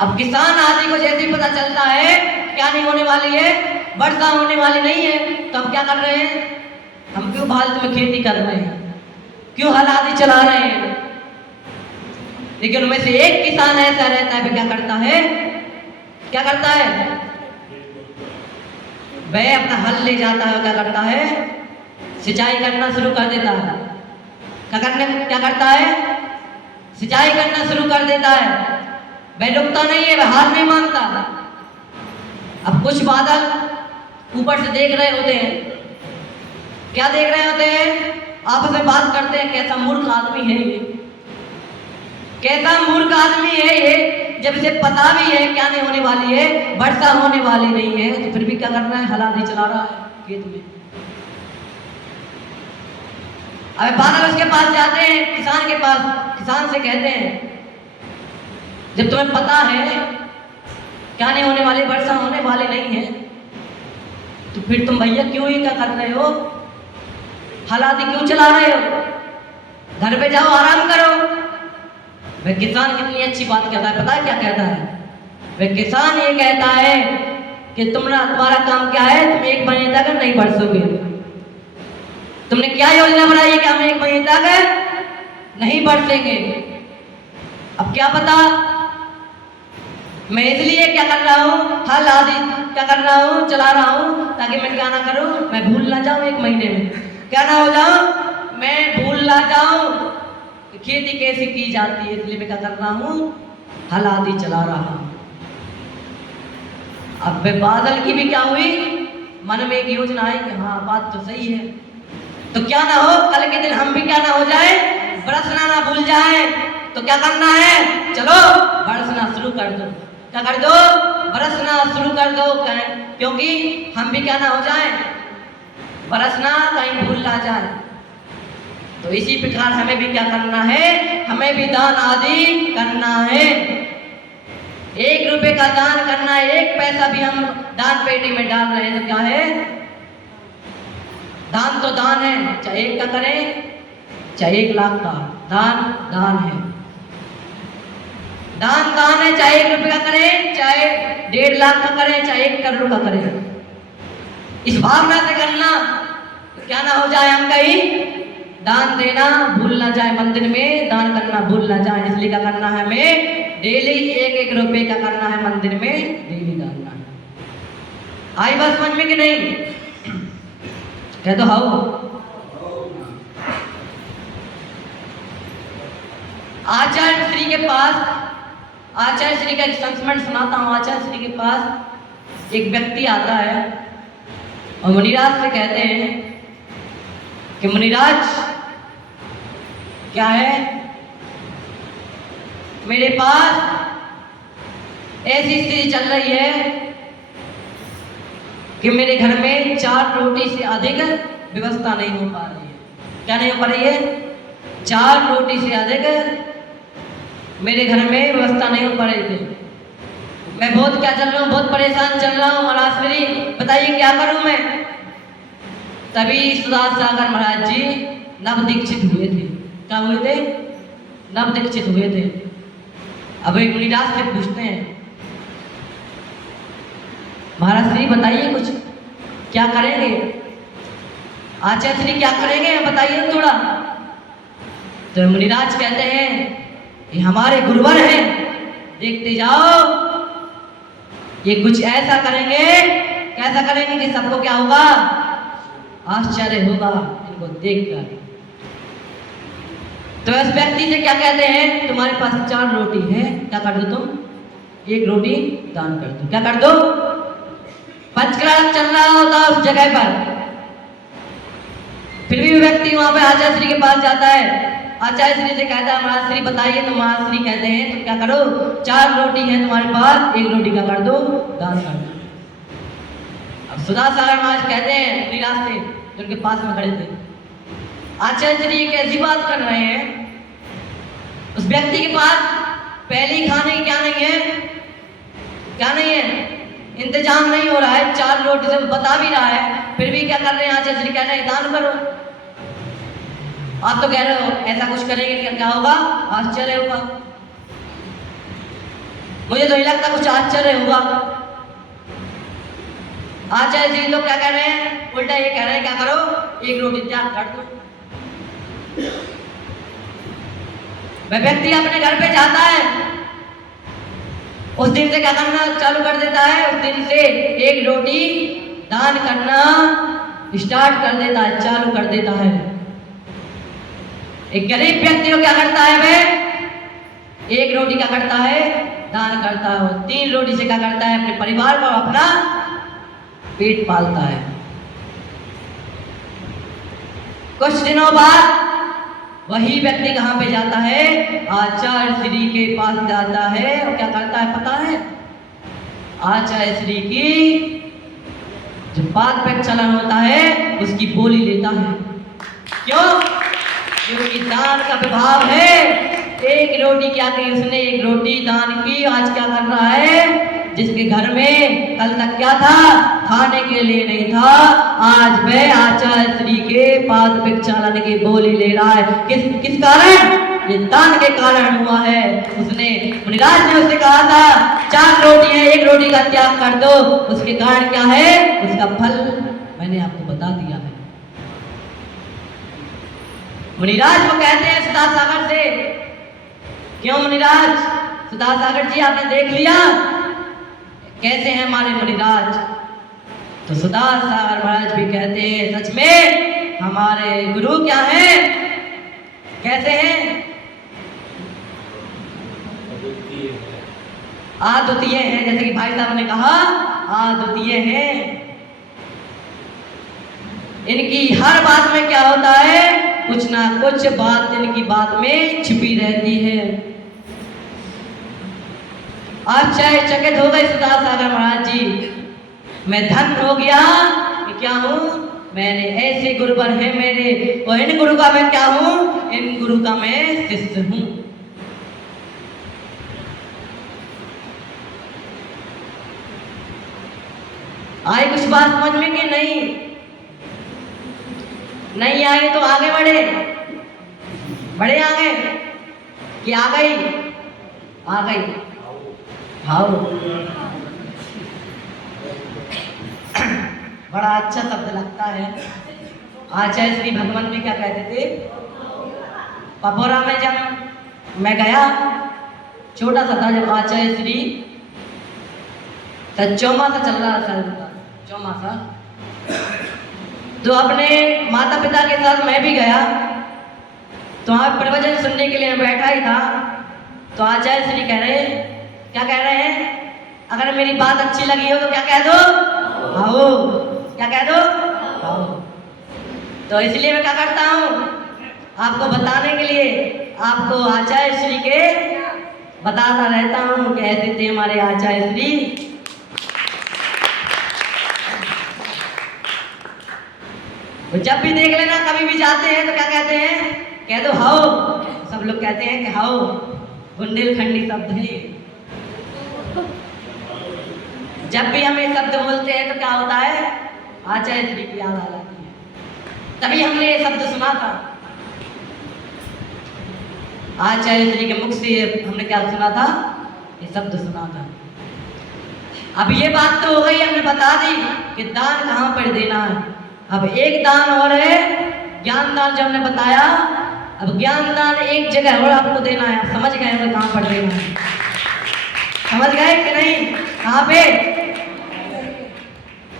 अब किसान आदि को जैसे ही पता चलता है क्या नहीं होने वाली है, वर्षा होने वाली नहीं है, तो हम क्या कर रहे हैं, हम क्यों फालतू में खेती कर रहे हैं, क्यों हल आदि चला रहे हैं। लेकिन उनमें से एक किसान ऐसा रहता है, क्या करता है, क्या करता है, वह अपना हल ले जाता है, क्या करता है, सिंचाई करना शुरू कर देता है। क्या करता है, सिंचाई करना शुरू कर देता है। वह रुकता नहीं है, वह हार नहीं मानता। अब कुछ बादल ऊपर से देख रहे होते हैं, क्या देख रहे होते हैं, आपस में बात करते हैं, कैसा मूर्ख आदमी है ये, कैसा मूर्ख आदमी है ये, जब इसे पता भी है क्या नहीं होने वाली है, वर्षा होने वाली नहीं है, तो फिर भी क्या करना है, हलादी चला रहा है खेत में। अब बादल उसके पास जाते हैं, किसान के पास, किसान से कहते हैं, जब तुम्हें पता है क्या नहीं होने वाली, वर्षा होने वाली नहीं है, तो फिर तुम भैया क्यों ही क्या कर रहे हो, हलादी क्यों चला रहे हो, घर पे जाओ आराम करो। वह किसान कितनी अच्छी बात कहता है, पता है क्या कहता है, वह किसान ये कहता है कि तुम्हारा काम क्या है, तुम 1 महीने तक नहीं बरसोगे, तुमने क्या योजना बनाई है कि हम 1 महीने तक नहीं बरसेंगे। अब क्या पता, मैं इसलिए क्या कर रहा हूँ, हल आदि क्या कर रहा हूँ, चला रहा हूँ, ताकि मैं क्या ना करूँ, मैं भूल ना जाऊँ 1 महीने में, क्या ना हो जाऊँ, मैं भूल ना जाऊँ कि खेती कैसे की जाती है, इसलिए मैं क्या कर रहा हूँ, हल आदि चला रहा हूँ। अब बादल की भी क्या हुई, मन में एक योजना आई कि हाँ बात तो सही है, तो क्या ना हो कल के दिन हम भी क्या ना हो जाए, बरसना ना भूल जाए, तो क्या करना है, चलो बरसना शुरू कर दो, क्या कर दो, बरसना शुरू कर दो, क्योंकि हम भी क्या ना हो जाए, बरसना कहीं भूल ना जाए। तो इसी प्रकार हमें भी क्या करना है, हमें भी दान आदि करना है। 1 रुपये का दान करना है, 1 पैसा भी हम दान पेटी में डाल रहे हैं तो क्या है, दान तो दान है, चाहे 1 का करें चाहे 1 लाख का, दान दान है, दान दान है, चाहे 1 रुपये का करें चाहे 1.5 लाख का करें चाहे 1 करोड़ का करें। इस भावना से करना, तो क्या ना हो जाए, हम कहीं दान देना भूल ना जाए, मंदिर में दान करना भूल ना जाए, इसलिए क्या करना है, हमें डेली 1-1 रुपये का करना है, मंदिर में डेली डालना है। आई बात समझ में कि नहीं, कह दो हाउ। आचार्य श्री के पास, आचार्य श्री का एक संस्मरण सुनाता हूँ। आचार्य श्री के पास एक व्यक्ति आता है और मुनिराज से कहते हैं कि मुनिराज क्या है, मेरे पास ऐसी स्थिति चल रही है कि मेरे घर में 4 रोटी से अधिक व्यवस्था नहीं हो पा रही है। क्या नहीं हो पा रही है? 4 रोटी से अधिक मेरे घर में व्यवस्था नहीं हो पा रही थी। मैं बहुत क्या चल रहा हूँ, बहुत परेशान चल रहा हूँ महाराज श्री, बताइए क्या करूँ मैं। तभी सुदास सागर महाराज जी नव दीक्षित हुए थे। क्या हुए थे? नव दीक्षित हुए थे। अब एक मुनिराज से पूछते हैं, महाराज श्री बताइए कुछ, क्या करेंगे? आचार्य श्री क्या करेंगे बताइए थोड़ा। तो मुनिराज कहते हैं, ये हमारे गुरुवर हैं, देखते जाओ ये कुछ ऐसा करेंगे, कैसा करेंगे कि सबको क्या होगा? आश्चर्य होगा इनको देखकर। तो इस व्यक्ति से क्या कहते हैं, तुम्हारे पास 4 रोटी है, क्या कर दो तुम? 1 रोटी दान कर दो। क्या कर दो? पंचकर्म चल रहा होता उस जगह पर, फिर भी व्यक्ति वहां पे आचार्य श्री के पास जाता है। आचार्य श्री से कहता है, महाराज श्री बताइए। तो महाराज श्री कहते हैं, तुम क्या करो, 4 रोटी है तुम्हारे पास, 1 रोटी क्या कर दो? दान कर दो। अब सुदास सागर महाराज कहते हैं मुनिराज से, जो उनके पास में खड़े थे, आचार्य श्री एक ऐसी बात कर रहे हैं, उस व्यक्ति के पास पहली खाने की क्या नहीं है, क्या नहीं है, इंतजाम नहीं हो रहा है, 4 रोटी से बता भी रहा है, फिर भी क्या कर रहे हैं? आचार्य श्री कह रहे हैं दान करो। आप तो कह रहे हो ऐसा कुछ करेंगे कि क्या होगा? आश्चर्य होगा। मुझे तो नहीं लगता कुछ आश्चर्य होगा। आचार्य जी लोग क्या कह रहे हैं? उल्टा ये कह रहे हैं, क्या करो, 1 रोटी त्याग कर दो। वह व्यक्ति अपने घर पे जाता है, उस दिन से क्या करना चालू कर देता है, उस दिन से 1 रोटी दान करना स्टार्ट कर देता है, चालू कर देता है। एक गरीब व्यक्ति को क्या करता है, वह 1 रोटी क्या करता है? दान करता है। 3 रोटी से क्या करता है? अपने परिवार को, अपना पेट पालता है। कुछ दिनों बाद वही व्यक्ति कहां पे जाता है? आचार्य श्री के पास जाता है, और क्या करता है पता है? आचार्य श्री की जो पाद प्रक्षालन होता है उसकी बोली लेता है। क्यों? क्योंकि दान का प्रभाव है। 1 रोटी क्या की उसने, 1 रोटी दान की। आज क्या कर रहा है? जिसके घर में कल तक क्या था, खाने के लिए नहीं था, आज वह आचार्य श्री के पाद प्रक्षालन की बोली ले रहा है। किस कारण? ये दान के कारण हुआ है। उसने मुनिराज ने उससे कहा था 4 रोटी है, 1 रोटी का त्याग कर दो। उसके कारण क्या है? उसका फल मैंने आपको बता दिया है। मुनिराज को कहते हैं सुदास सागर से, क्यों मुनिराज? सुदास सागर जी आपने देख लिया कैसे हैं हमारे मुनिराज? तो सुदास सागर महाराज भी कहते हैं, सच में हमारे गुरु क्या हैं, कैसे हैं? अद्वितीय हैं। जैसे कि भाई साहब ने कहा, अद्वितीय हैं। इनकी हर बात में क्या होता है, कुछ ना कुछ बात इनकी बात में छिपी रहती है। आश्चर्यचकित हो गए सुदास सागर महाराज जी, मैं धन्य हो गया कि क्या हूँ, मैंने ऐसे गुरुवर हैं मेरे, और इन गुरु का मैं क्या हूँ, इन गुरु का मैं शिष्य हूँ। आए कुछ बात समझ में कि नहीं? नहीं आए तो आगे बढ़े आगे कि आ गई? हाँ, बड़ा अच्छा शब्द लगता है। आचार्य श्री भगवान भी क्या कहते थे? पपोरा में जब मैं गया, छोटा सा था जब आचार्य श्री, चौमासा चल रहा था, चौमासा, तो अपने माता पिता के साथ मैं भी गया। तो वहाँ प्रवचन सुनने के लिए मैं बैठा ही था। तो आचार्य श्री क्या कह रहे हैं? अगर मेरी बात अच्छी लगी हो तो क्या कह दो? आओ। क्या कह दो? आओ। तो इसलिए मैं क्या करता हूँ, आपको बताने के लिए, आपको आचार्य श्री के बताता रहता हूँ कि ऐसे थे हमारे आचार्य श्री। तो जब भी देख लेना कभी भी जाते हैं तो क्या कहते हैं, कह दो हाओ। सब लोग कहते हैं कि हाओ, बुंदेलखंडी शब्द है ये। जब भी हम ये शब्द बोलते हैं तो क्या होता है, आचार्य श्री की याद आ जाती है। तभी हमने ये शब्द सुना था, आचार्य श्री के मुख से हमने क्या सुना था, ये शब्द सुना था। अब ये बात तो हो गई, हमने बता दी कि दान कहाँ पर देना है। अब एक दान और है, ज्ञान दान जो हमने बताया। अब ज्ञान दान एक जगह और आपको देना है, आप समझ गए हमें कहाँ पर देना है, समझ गए कि नहीं? कहाँ पे?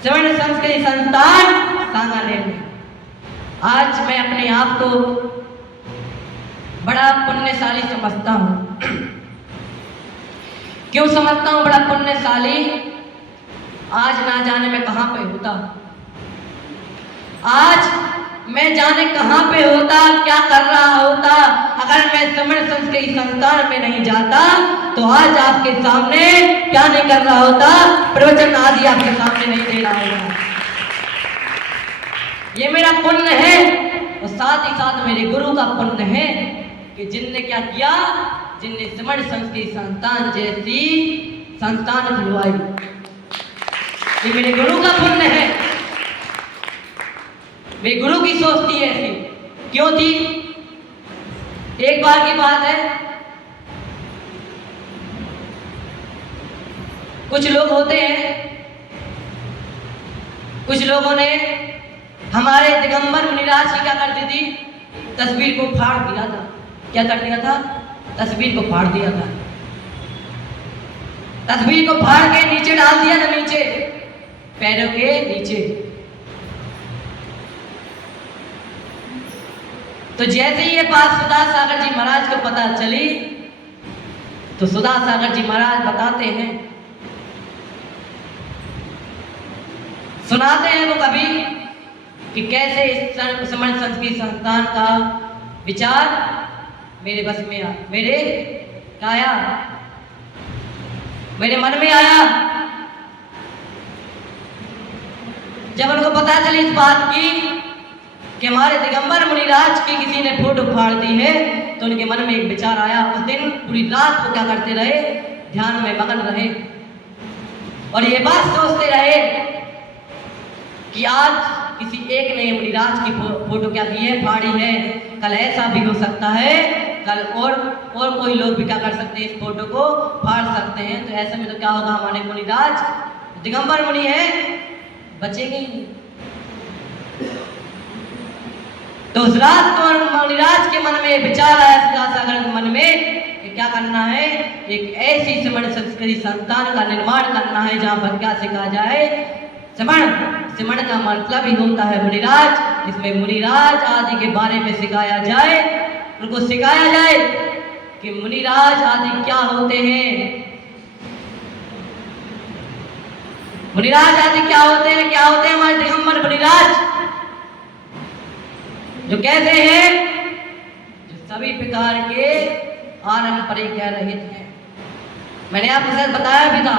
श्रवण संस्कृति संस्थान सांगानेर में। आज मैं अपने आप को बड़ा पुण्यशाली समझता हूँ। क्यों समझता हूँ बड़ा पुण्यशाली? आज ना जाने मैं कहाँ पे होता, आज मैं जाने कहाँ पे होता, क्या कर रहा होता अगर मैं श्रवण संस्कृति संस्थान में नहीं जाता। तो आज आपके सामने क्या नहीं कर रहा होता, प्रवचन आदि आपके सामने नहीं दे रहा होता। ये मेरा पुण्य है और साथ ही साथ मेरे गुरु का पुण्य है कि जिनने क्या किया, जिनने श्रवण संस्कृति संस्थान जैसी संस्थान खुलवाई। ये मेरे गुरु का पुण्य है। मेरे गुरु की सोच थी ऐसी, क्यों थी? एक बार की बात है, कुछ लोग होते हैं, कुछ लोगों ने हमारे दिगंबर मुनिराज की क्या कर दी थी, तस्वीर को फाड़ दिया था। क्या कर दिया था? तस्वीर को फाड़ दिया था। तस्वीर को फाड़ के नीचे डाल दिया था, नीचे पैरों के नीचे। तो जैसे ही ये बात सुधा सागर जी महाराज को पता चली तो सुधा सागर जी महाराज बताते हैं, सुनाते हैं वो कभी कि कैसे इस श्रवण संस्कृति संस्थान का विचार मेरे बस में आया, मेरे क्या आया, मेरे मन में आया। जब उनको पता चली इस बात की कि हमारे दिगंबर मुनिराज की किसी ने फोटो फाड़ दी है, तो उनके मन में एक विचार आया। उस दिन पूरी रात वो क्या करते रहे, ध्यान में मगन रहे और ये बात सोचते रहे कि आज किसी एक ने मुनिराज की फोटो क्या की है, फाड़ी है। कल ऐसा भी हो सकता है, कल और कोई लोग भी क्या कर सकते हैं, इस फोटो को फाड़ सकते हैं। तो ऐसे में तो क्या होगा, हमारे मुनिराज दिगंबर मुनि है, बचेंगे ही नहीं। तो उस रात को मुनिराज के मन में विचार आया, सागर के मन में कि क्या करना है, एक ऐसी श्रवण संस्कृति संस्थान का निर्माण करना है जहाँ पर क्या सिखाया जाए, श्रवण का मतलब ही होता है मुनिराज। इसमें मुनिराज आदि के बारे में सिखाया जाए, उनको सिखाया जाए कि मुनिराज आदि क्या होते हैं, मुनिराज आदि क्या होते हैं, क्या होते हैं हमारे दिगंबर मुनिराज, जो कैसे हैं, जो सभी प्रकार के आनंद परिग्रह रहित हैं। मैंने आपके साथ बताया भी था,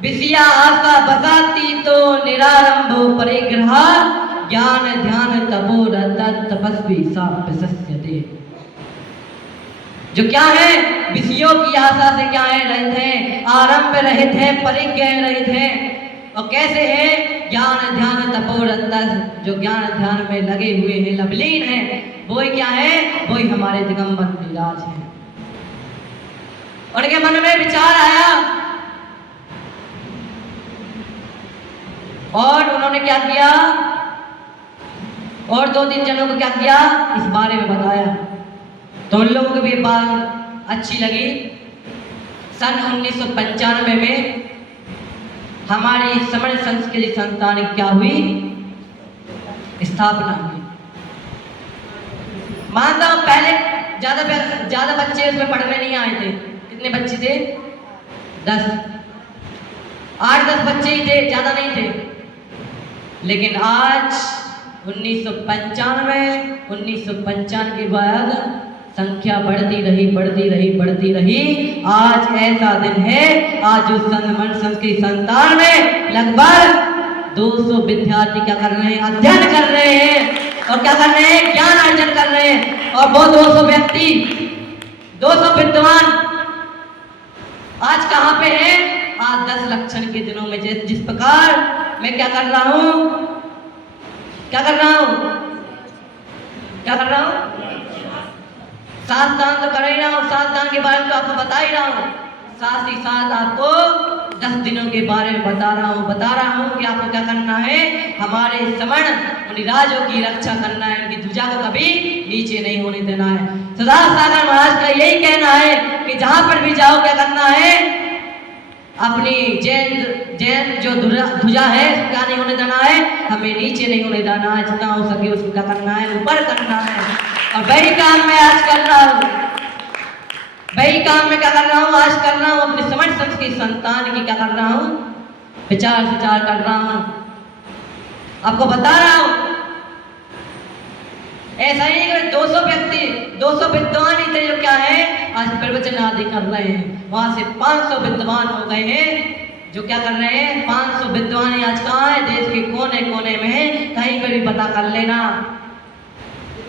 विषया आशा बसाती तो निरारंभो परिग्रह, ज्ञान ध्यान तपोरत तपस्वी सा प्रशस्यते। जो क्या है, विषयों की आशा से क्या है, रहित हैं, आरंभ रहित हैं, परिग्रह रहित हैं। और कैसे है, ज्ञान ध्यान तपोरत, जो ज्ञान ध्यान में लगे हुए हैं, लवलीन हैं, वो क्या है, वही हमारे दिगंबर मुनिराज हैं। उनके मन में विचार आया और उन्होंने क्या किया, और 2-3 जनों को क्या किया, इस बारे में बताया। तो उन लोगों को भी बात अच्छी लगी। सन 1995 में हमारी श्रवण संस्कृति संस्थान की क्या हुई, स्थापना हुई। मानता हूं पहले ज्यादा बच्चे उसमें पढ़ने नहीं आए थे। कितने बच्चे थे? 10, 8-10 बच्चे ही थे, ज्यादा नहीं थे। लेकिन आज 1995 के बाद संख्या बढ़ती रही। आज ऐसा दिन है, आज उस श्रवण संस्कृति संस्थान में लगभग 200 विद्यार्थी क्या कर रहे हैं, अध्ययन कर रहे हैं और क्या कर रहे हैं, ज्ञान अर्जन कर रहे हैं। और वो 200 व्यक्ति, 200 विद्वान आज कहाँ पे हैं? आज 10 लक्षण के दिनों में जिस प्रकार मैं क्या कर रहा हूँ, क्या कर रहा हूँ, क्या कर रहा हूँ, सात दान तो कर ही रहा हूँ, सात दान के बारे में तो आपको बता ही रहा हूँ, साथ ही साथ आपको 10 दिनों के बारे में बता रहा हूँ कि आपको क्या करना है, हमारे समण मुनिराजों की रक्षा करना है, उनकी ध्वजा को कभी नीचे नहीं होने देना है। सदा सागर महाराज का यही कहना है कि जहां पर भी जाओ क्या करना है, अपनी जैन जो ध्वजा है क्या नहीं होने देना है, हमें नीचे नहीं होने देना है, जितना हो सके उसको क्या करना है, ऊपर करना है। और वही काम मैं आज कर रहा हूँ, वही काम मैं क्या कर रहा हूँ, आज कर रहा हूँ। अपने समण संघ की संतान की क्या कर रहा हूँ, विचार कर रहा हूँ, आपको बता रहा हूँ। ऐसा ही कि 200 व्यक्ति, 200 विद्वान ही थे जो क्या है आज प्रवचन आदि कर रहे हैं। वहां से 500 विद्वान हो गए हैं जो क्या कर रहे हैं, 500 विद्वान आज कहाँ है, देश के कोने कोने में है, कहीं पर भी पता कर लेना,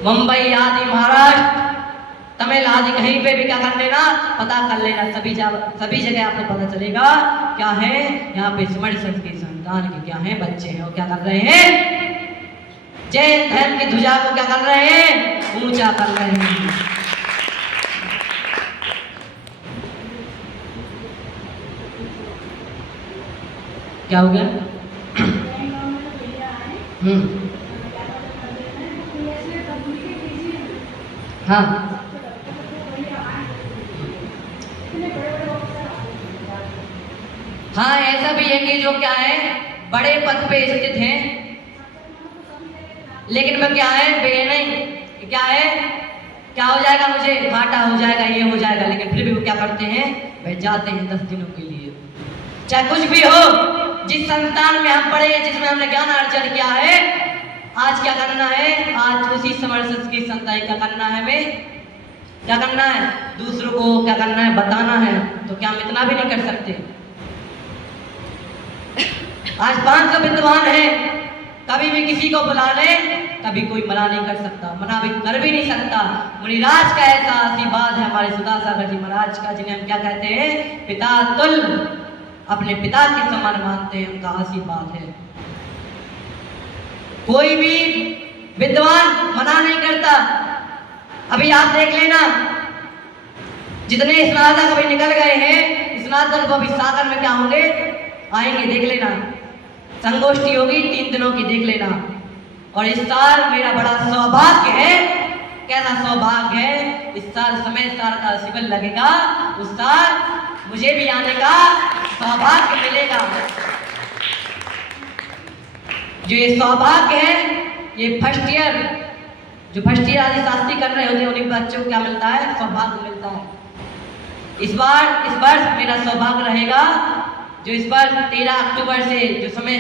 मुंबई आदि, महाराष्ट्र, तमिल आदि, कहीं पे भी क्या कर लेना, पता कर लेना, सभी जगह आपको पता चलेगा क्या है, यहाँ पे समण संघ की संतान के क्या है बच्चे हैं, वो क्या कर रहे हैं, जैन धर्म की ध्वजा को क्या कर रहे हैं, ऊंचा कर रहे हैं। क्या हो गया? हाँ हाँ, ऐसा भी है कि जो क्या है बड़े पद पे स्थित हैं, लेकिन वह क्या है, वे नहीं, क्या है, क्या हो जाएगा, मुझे घाटा हो जाएगा, ये हो जाएगा, लेकिन फिर भी वो क्या करते हैं, वे जाते हैं 10 दिनों के लिए। चाहे कुछ भी हो, जिस संस्थान में हम पढ़े हैं, जिसमें हमने ज्ञान अर्जन किया है, आज क्या करना है, आज उसी समण संघ की संतान क्या करना है, हमें क्या करना है, दूसरों को क्या करना है, बताना है। तो क्या हम इतना भी नहीं कर सकते? आज 500 विद्वान हैं, कभी भी किसी को बुला ले, कभी कोई मना नहीं कर सकता, मना भी कर भी नहीं सकता। मुनिराज का ऐसा आशीर्वाद है हमारे सुधा सागर जी महाराज का, जिन्हें हम क्या कहते हैं, पिता तुल, अपने पिता के समान मानते हैं, उनका आशीर्वाद है। कोई भी विद्वान मना नहीं करता। अभी आप देख लेना, जितने स्नातक अभी निकल गए हैं, स्नातक अभी सागर में क्या होंगे, आएंगे, देख लेना, संगोष्ठी होगी 3 दिनों की, देख लेना। और इस साल मेरा बड़ा सौभाग्य है, कैसा सौभाग्य है, इस साल समय साल का शिविर लगेगा, उस साल मुझे भी आने का सौभाग्य मिलेगा। जो ये सौभाग्य है, ये फर्स्ट ईयर, जो फर्स्ट ईयर आदि शास्त्री कर रहे होते हैं, उन्हीं बच्चों को क्या मिलता है, सौभाग्य मिलता है। इस वर्ष मेरा सौभाग्य रहेगा, जो इस बार 13 अक्टूबर से जो समय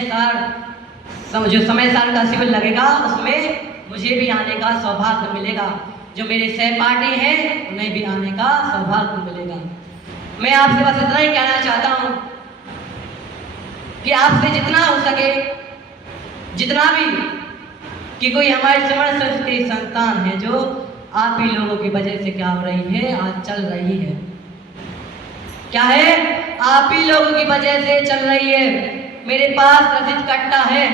साल का शिविर लगेगा, उसमें मुझे भी आने का सौभाग्य मिलेगा। जो मेरे सहपाठी हैं, उन्हें भी आने का सौभाग्य मिलेगा। मैं आपसे बस इतना ही कहना चाहता हूँ कि आपसे जितना हो सके, जितना भी, कि कोई हमारे समण संघ की संतान है जो आप ही लोगों की वजह से क्या हो रही है, आज चल रही है, क्या है, आप ही लोगों की वजह से चल रही है। मेरे पास रसीद कट्टा है,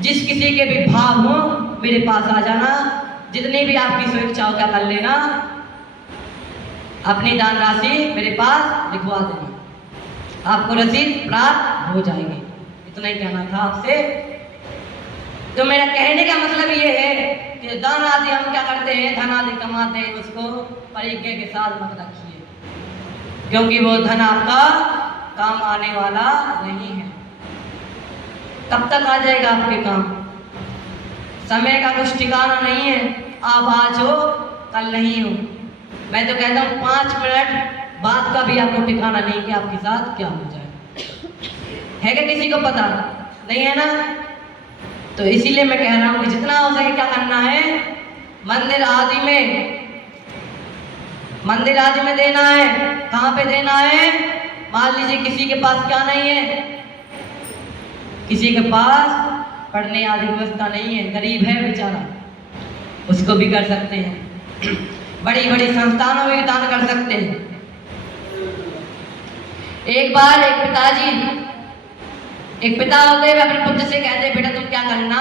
जिस किसी के भी भाव हो मेरे पास आ जाना, जितनी भी आपकी स्वेच्छा हो क्या कर लेना, अपनी दान राशि मेरे पास लिखवा देना, आपको रसीद प्राप्त हो जाएगी। इतना ही कहना था आपसे। तो मेरा कहने का मतलब ये है कि दान आदि हम क्या करते हैं, धन आदि कमाते हैं, उसको परिज्ञा के साथ मत रखिए, क्योंकि वो धन आपका काम आने वाला नहीं है। कब तक आ जाएगा आपके काम, समय का कुछ ठिकाना नहीं है, आप आज हो कल नहीं हो। मैं तो कहता हूँ 5 मिनट बाद का भी आपको ठिकाना नहीं कि आपके साथ क्या हो जाए। है क्या किसी को पता? नहीं है ना? तो इसीलिए मैं कह रहा हूँ कि जितना हो सके क्या करना है, मंदिर आदि में देना है। कहाँ पे देना है? मान लीजिए किसी के पास क्या नहीं है, किसी के पास पढ़ने आदि व्यवस्था नहीं है, गरीब है बेचारा, उसको भी कर सकते हैं। बड़ी बड़ी संस्थानों में भी दान कर सकते हैं। एक बार एक पिता होते हुए अपने पुत्र से कहते, बेटा तुम क्या करना,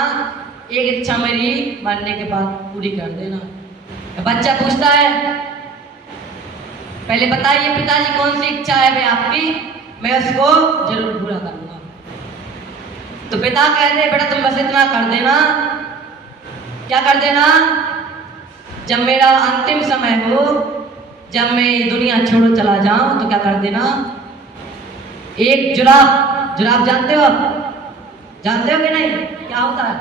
एक इच्छा मेरी मरने के बाद पूरी कर देना। बच्चा पूछता है, पहले बताइए पिताजी कौन सी इच्छा है भाई आपकी, मैं उसको जरूर पूरा करूंगा। तो पिता कहते, बेटा तुम बस इतना कर देना, क्या कर देना, जब मेरा अंतिम समय हो, जब मैं ये दुनिया छोड़ चला जाऊं, तो क्या कर देना, एक जुराब जानते हो आप, जानते हो कि नहीं, क्या होता है,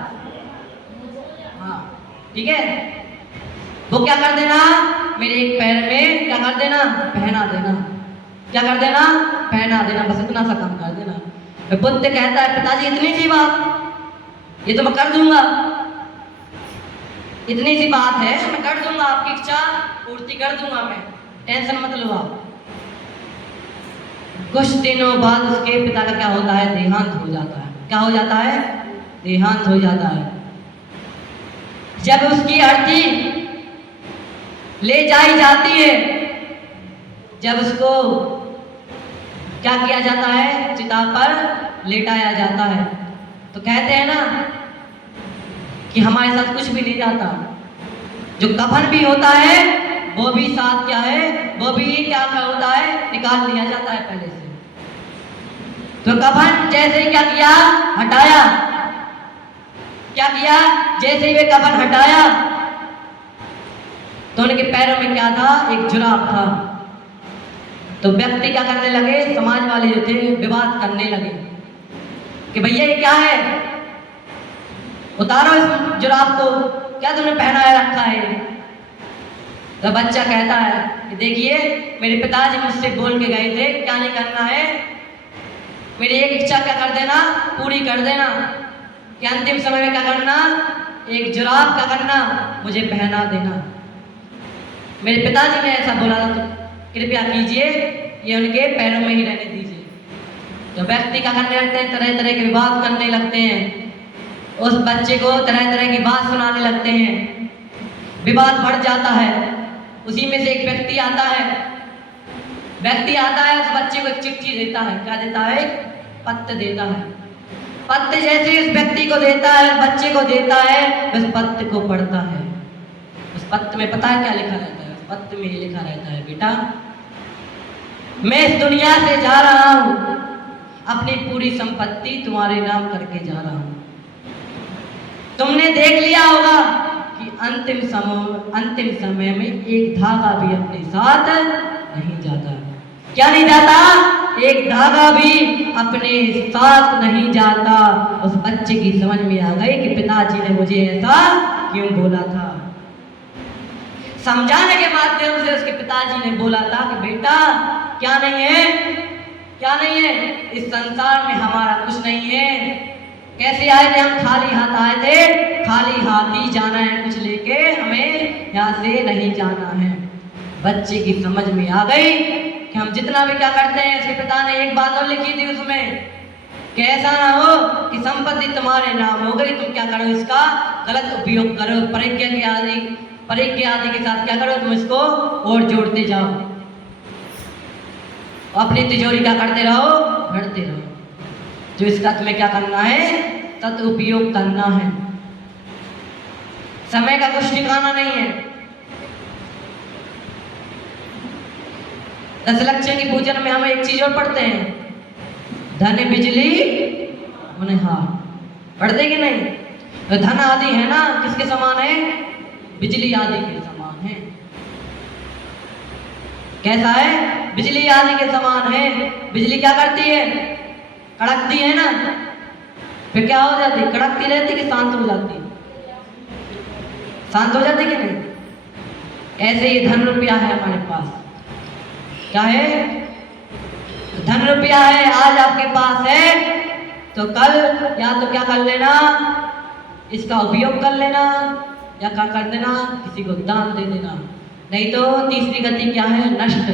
हाँ ठीक है, वो क्या कर देना, मेरे एक पैर में क्या कर देना, पहना देना, क्या कर देना, पहना देना, बस इतना सा काम कर देना। पुत्र कहता है, पिताजी इतनी सी बात, ये तो मैं कर दूंगा, इतनी सी बात है मैं कर दूंगा, आपकी इच्छा पूर्ति कर दूंगा मैं, टेंशन मत लो आप। कुछ दिनों बाद उसके पिता का क्या होता है, देहांत हो जाता है। क्या हो जाता है, देहांत हो जाता है। जब उसकी अर्थी ले जाई जाती है, जब उसको क्या किया जाता है, चिता पर लेटाया जाता है, तो कहते हैं ना कि हमारे साथ कुछ भी नहीं जाता, जो कफन भी होता है वो भी साथ क्या है, वो भी क्या होता है, निकाल लिया जाता है पहले से। तो कफन जैसे ही क्या किया, हटाया, क्या किया, जैसे ही वे कफन हटाया तो उनके पैरों में क्या था, एक जुराब था। तो व्यक्ति क्या करने लगे, समाज वाले जो थे विवाद करने लगे कि भैया ये क्या है, उतारो इस जुराब को, क्या तुमने पहनाया रखा है। तो बच्चा कहता है कि देखिए मेरे पिताजी मुझसे बोल के गए थे क्या नहीं करना है, मेरी एक इच्छा क्या कर देना, पूरी कर देना, कि अंतिम समय में क्या करना, एक जुराब क्या करना, मुझे पहना देना। मेरे पिताजी ने ऐसा बोला था, तो कृपया कीजिए ये उनके पैरों में ही रहने दीजिए। तो व्यक्ति क्या करने लगते हैं, तरह तरह के विवाद करने लगते हैं, उस बच्चे को तरह तरह की बात सुनाने लगते हैं, विवाद बढ़ जाता है। उसी में से एक व्यक्ति आता है, उस बच्चे को एक चिट्ठी देता है, क्या देता है, पत्र देता है। पत्र जैसे उस व्यक्ति को देता है, बच्चे को देता है, उस पत्र को पढ़ता है। उस पत्र में पता है क्या लिखा रहता है, उस पत्र में ये लिखा रहता है, बेटा मैं इस दुनिया से जा रहा हूं, अपनी पूरी संपत्ति तुम्हारे नाम करके जा रहा हूं। तुमने देख लिया होगा कि अंतिम समय में एक धागा भी अपने साथ नहीं जाता। क्या नहीं जाता, एक धागा भी अपने साथ नहीं जाता। उस बच्चे की समझ में आ गई कि पिताजी ने मुझे ऐसा क्यों बोला था। समझाने के माध्यम से उसके पिताजी ने बोला था कि बेटा क्या नहीं है, क्या नहीं है, इस संसार में हमारा कुछ नहीं है। कैसे आए थे हम, खाली हाथ आए थे, खाली हाथ ही जाना है, कुछ लेके हमें यहाँ से नहीं जाना है। बच्चे की समझ में आ गई कि हम जितना भी क्या करते हैं, इसके पिता ने एक बात और लिखी थी उसमें कि ऐसा ना हो कि संपत्ति तुम्हारे नाम हो गई, तुम क्या करो, इसका गलत उपयोग करो, परिज्ञा आदि के साथ क्या करो, तुम इसको और जोड़ते जाओ, अपनी तिजोरी क्या करते रहो, भरते रहो। जो इसका तुम्हें क्या करना है, सदुपयोग करना है। समय का कुछ ठिकाना नहीं है। दशलक्ष्य की पूजन में हम एक चीज और पढ़ते हैं, धन बिजली हां, पढ़ते कि नहीं। तो धन आदि है ना, किसके समान है, बिजली आदि के समान है। कैसा है, बिजली आदि के समान है। बिजली क्या करती है, कड़कती है ना, फिर क्या हो जाती, कड़कती रहती कि शांत हो जाती, शांत हो जाती कि नहीं। ऐसे ही धन रुपया है हमारे पास, क्या है, धन रुपया है, आज आपके पास है तो कल या तो क्या कर लेना, इसका उपयोग कर लेना, या क्या कर देना, किसी को दान दे देना। नहीं तो तीसरी गति क्या है, नष्ट,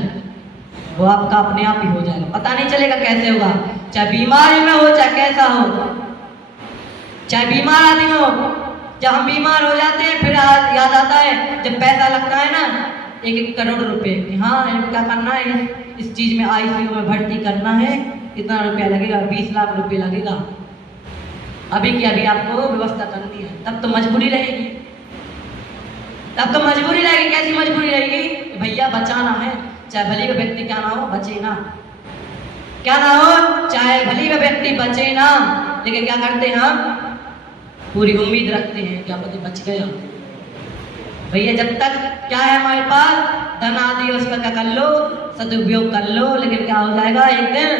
वो आपका अपने आप ही हो जाएगा, पता नहीं चलेगा कैसे होगा, चाहे बीमारी में हो चाहे कैसा हो, चाहे बीमार आदमी हो, जब हम बीमार हो जाते हैं फिर याद आता है जब पैसा लगता है ना 1-1 करोड़ रुपए कि हाँ इनको क्या करना है, इस चीज में आईसीयू में भर्ती करना है, इतना रुपया लगेगा, 20 लाख रुपए लगेगा, अभी की अभी आपको व्यवस्था करनी है। तब तो मजबूरी रहेगी, तब तो मजबूरी रहेगी। कैसी मजबूरी रहेगी? भैया बचाना है, चाहे भली का व्यक्ति क्या ना हो बचे ना, क्या ना हो चाहे भली का व्यक्ति बचे ना, लेकिन क्या करते हैं हम पूरी उम्मीद रखते हैं क्या पति बच गया। भैया जब तक क्या है हमारे पास धन आदि उसका क्या कर लो, सदुपयोग कर लो, लेकिन क्या हो जाएगा एक दिन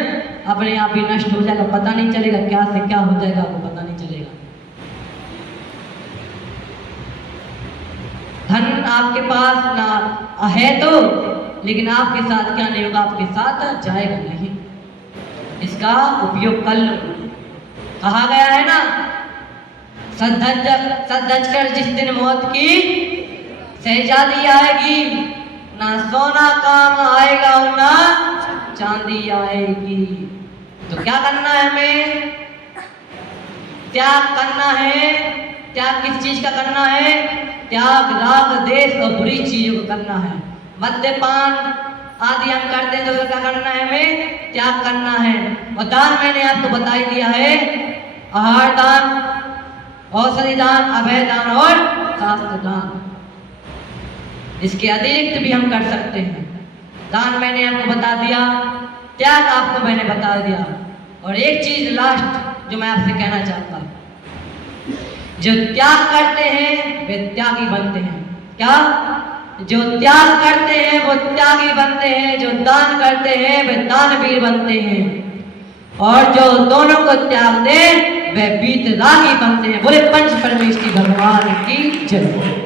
अपने आप ही नष्ट हो जाएगा, पता नहीं चलेगा क्या से क्या हो जाएगा, आपको पता नहीं चलेगा। धन आपके पास ना है तो, लेकिन आपके साथ क्या नहीं होगा, आपके साथ जाएगा नहीं, इसका उपयोग कर लो। कहा गया है ना सच कर जिस दिन मौत की शहजादी आएगी, ना सोना काम आएगा और ना चांदी आएगी। तो क्या करना है हमें? त्याग करना है। त्याग किस चीज का करना है? त्याग राग देश और बुरी चीजों को करना है। मद्यपान आदि हम करते हैं तो क्या करना है हमें? त्याग करना है। और दान मैंने आपको बता ही दिया है, आहार दान, औषधि दान, अभय दान और शास्त्र दान। इसके अतिरिक्त भी हम कर सकते हैं। दान मैंने आपको बता दिया, त्याग आपको मैंने बता दिया। और एक चीज लास्ट जो मैं आपसे कहना चाहता हूं, जो त्याग करते हैं वे त्यागी बनते हैं। क्या? जो त्याग करते हैं वो त्यागी बनते हैं, जो दान करते हैं वे दानवीर बनते हैं, और जो दोनों को त्याग दे वे वीतरागी बनते हैं। बोले पंच परमेष्ठी भगवान की जय।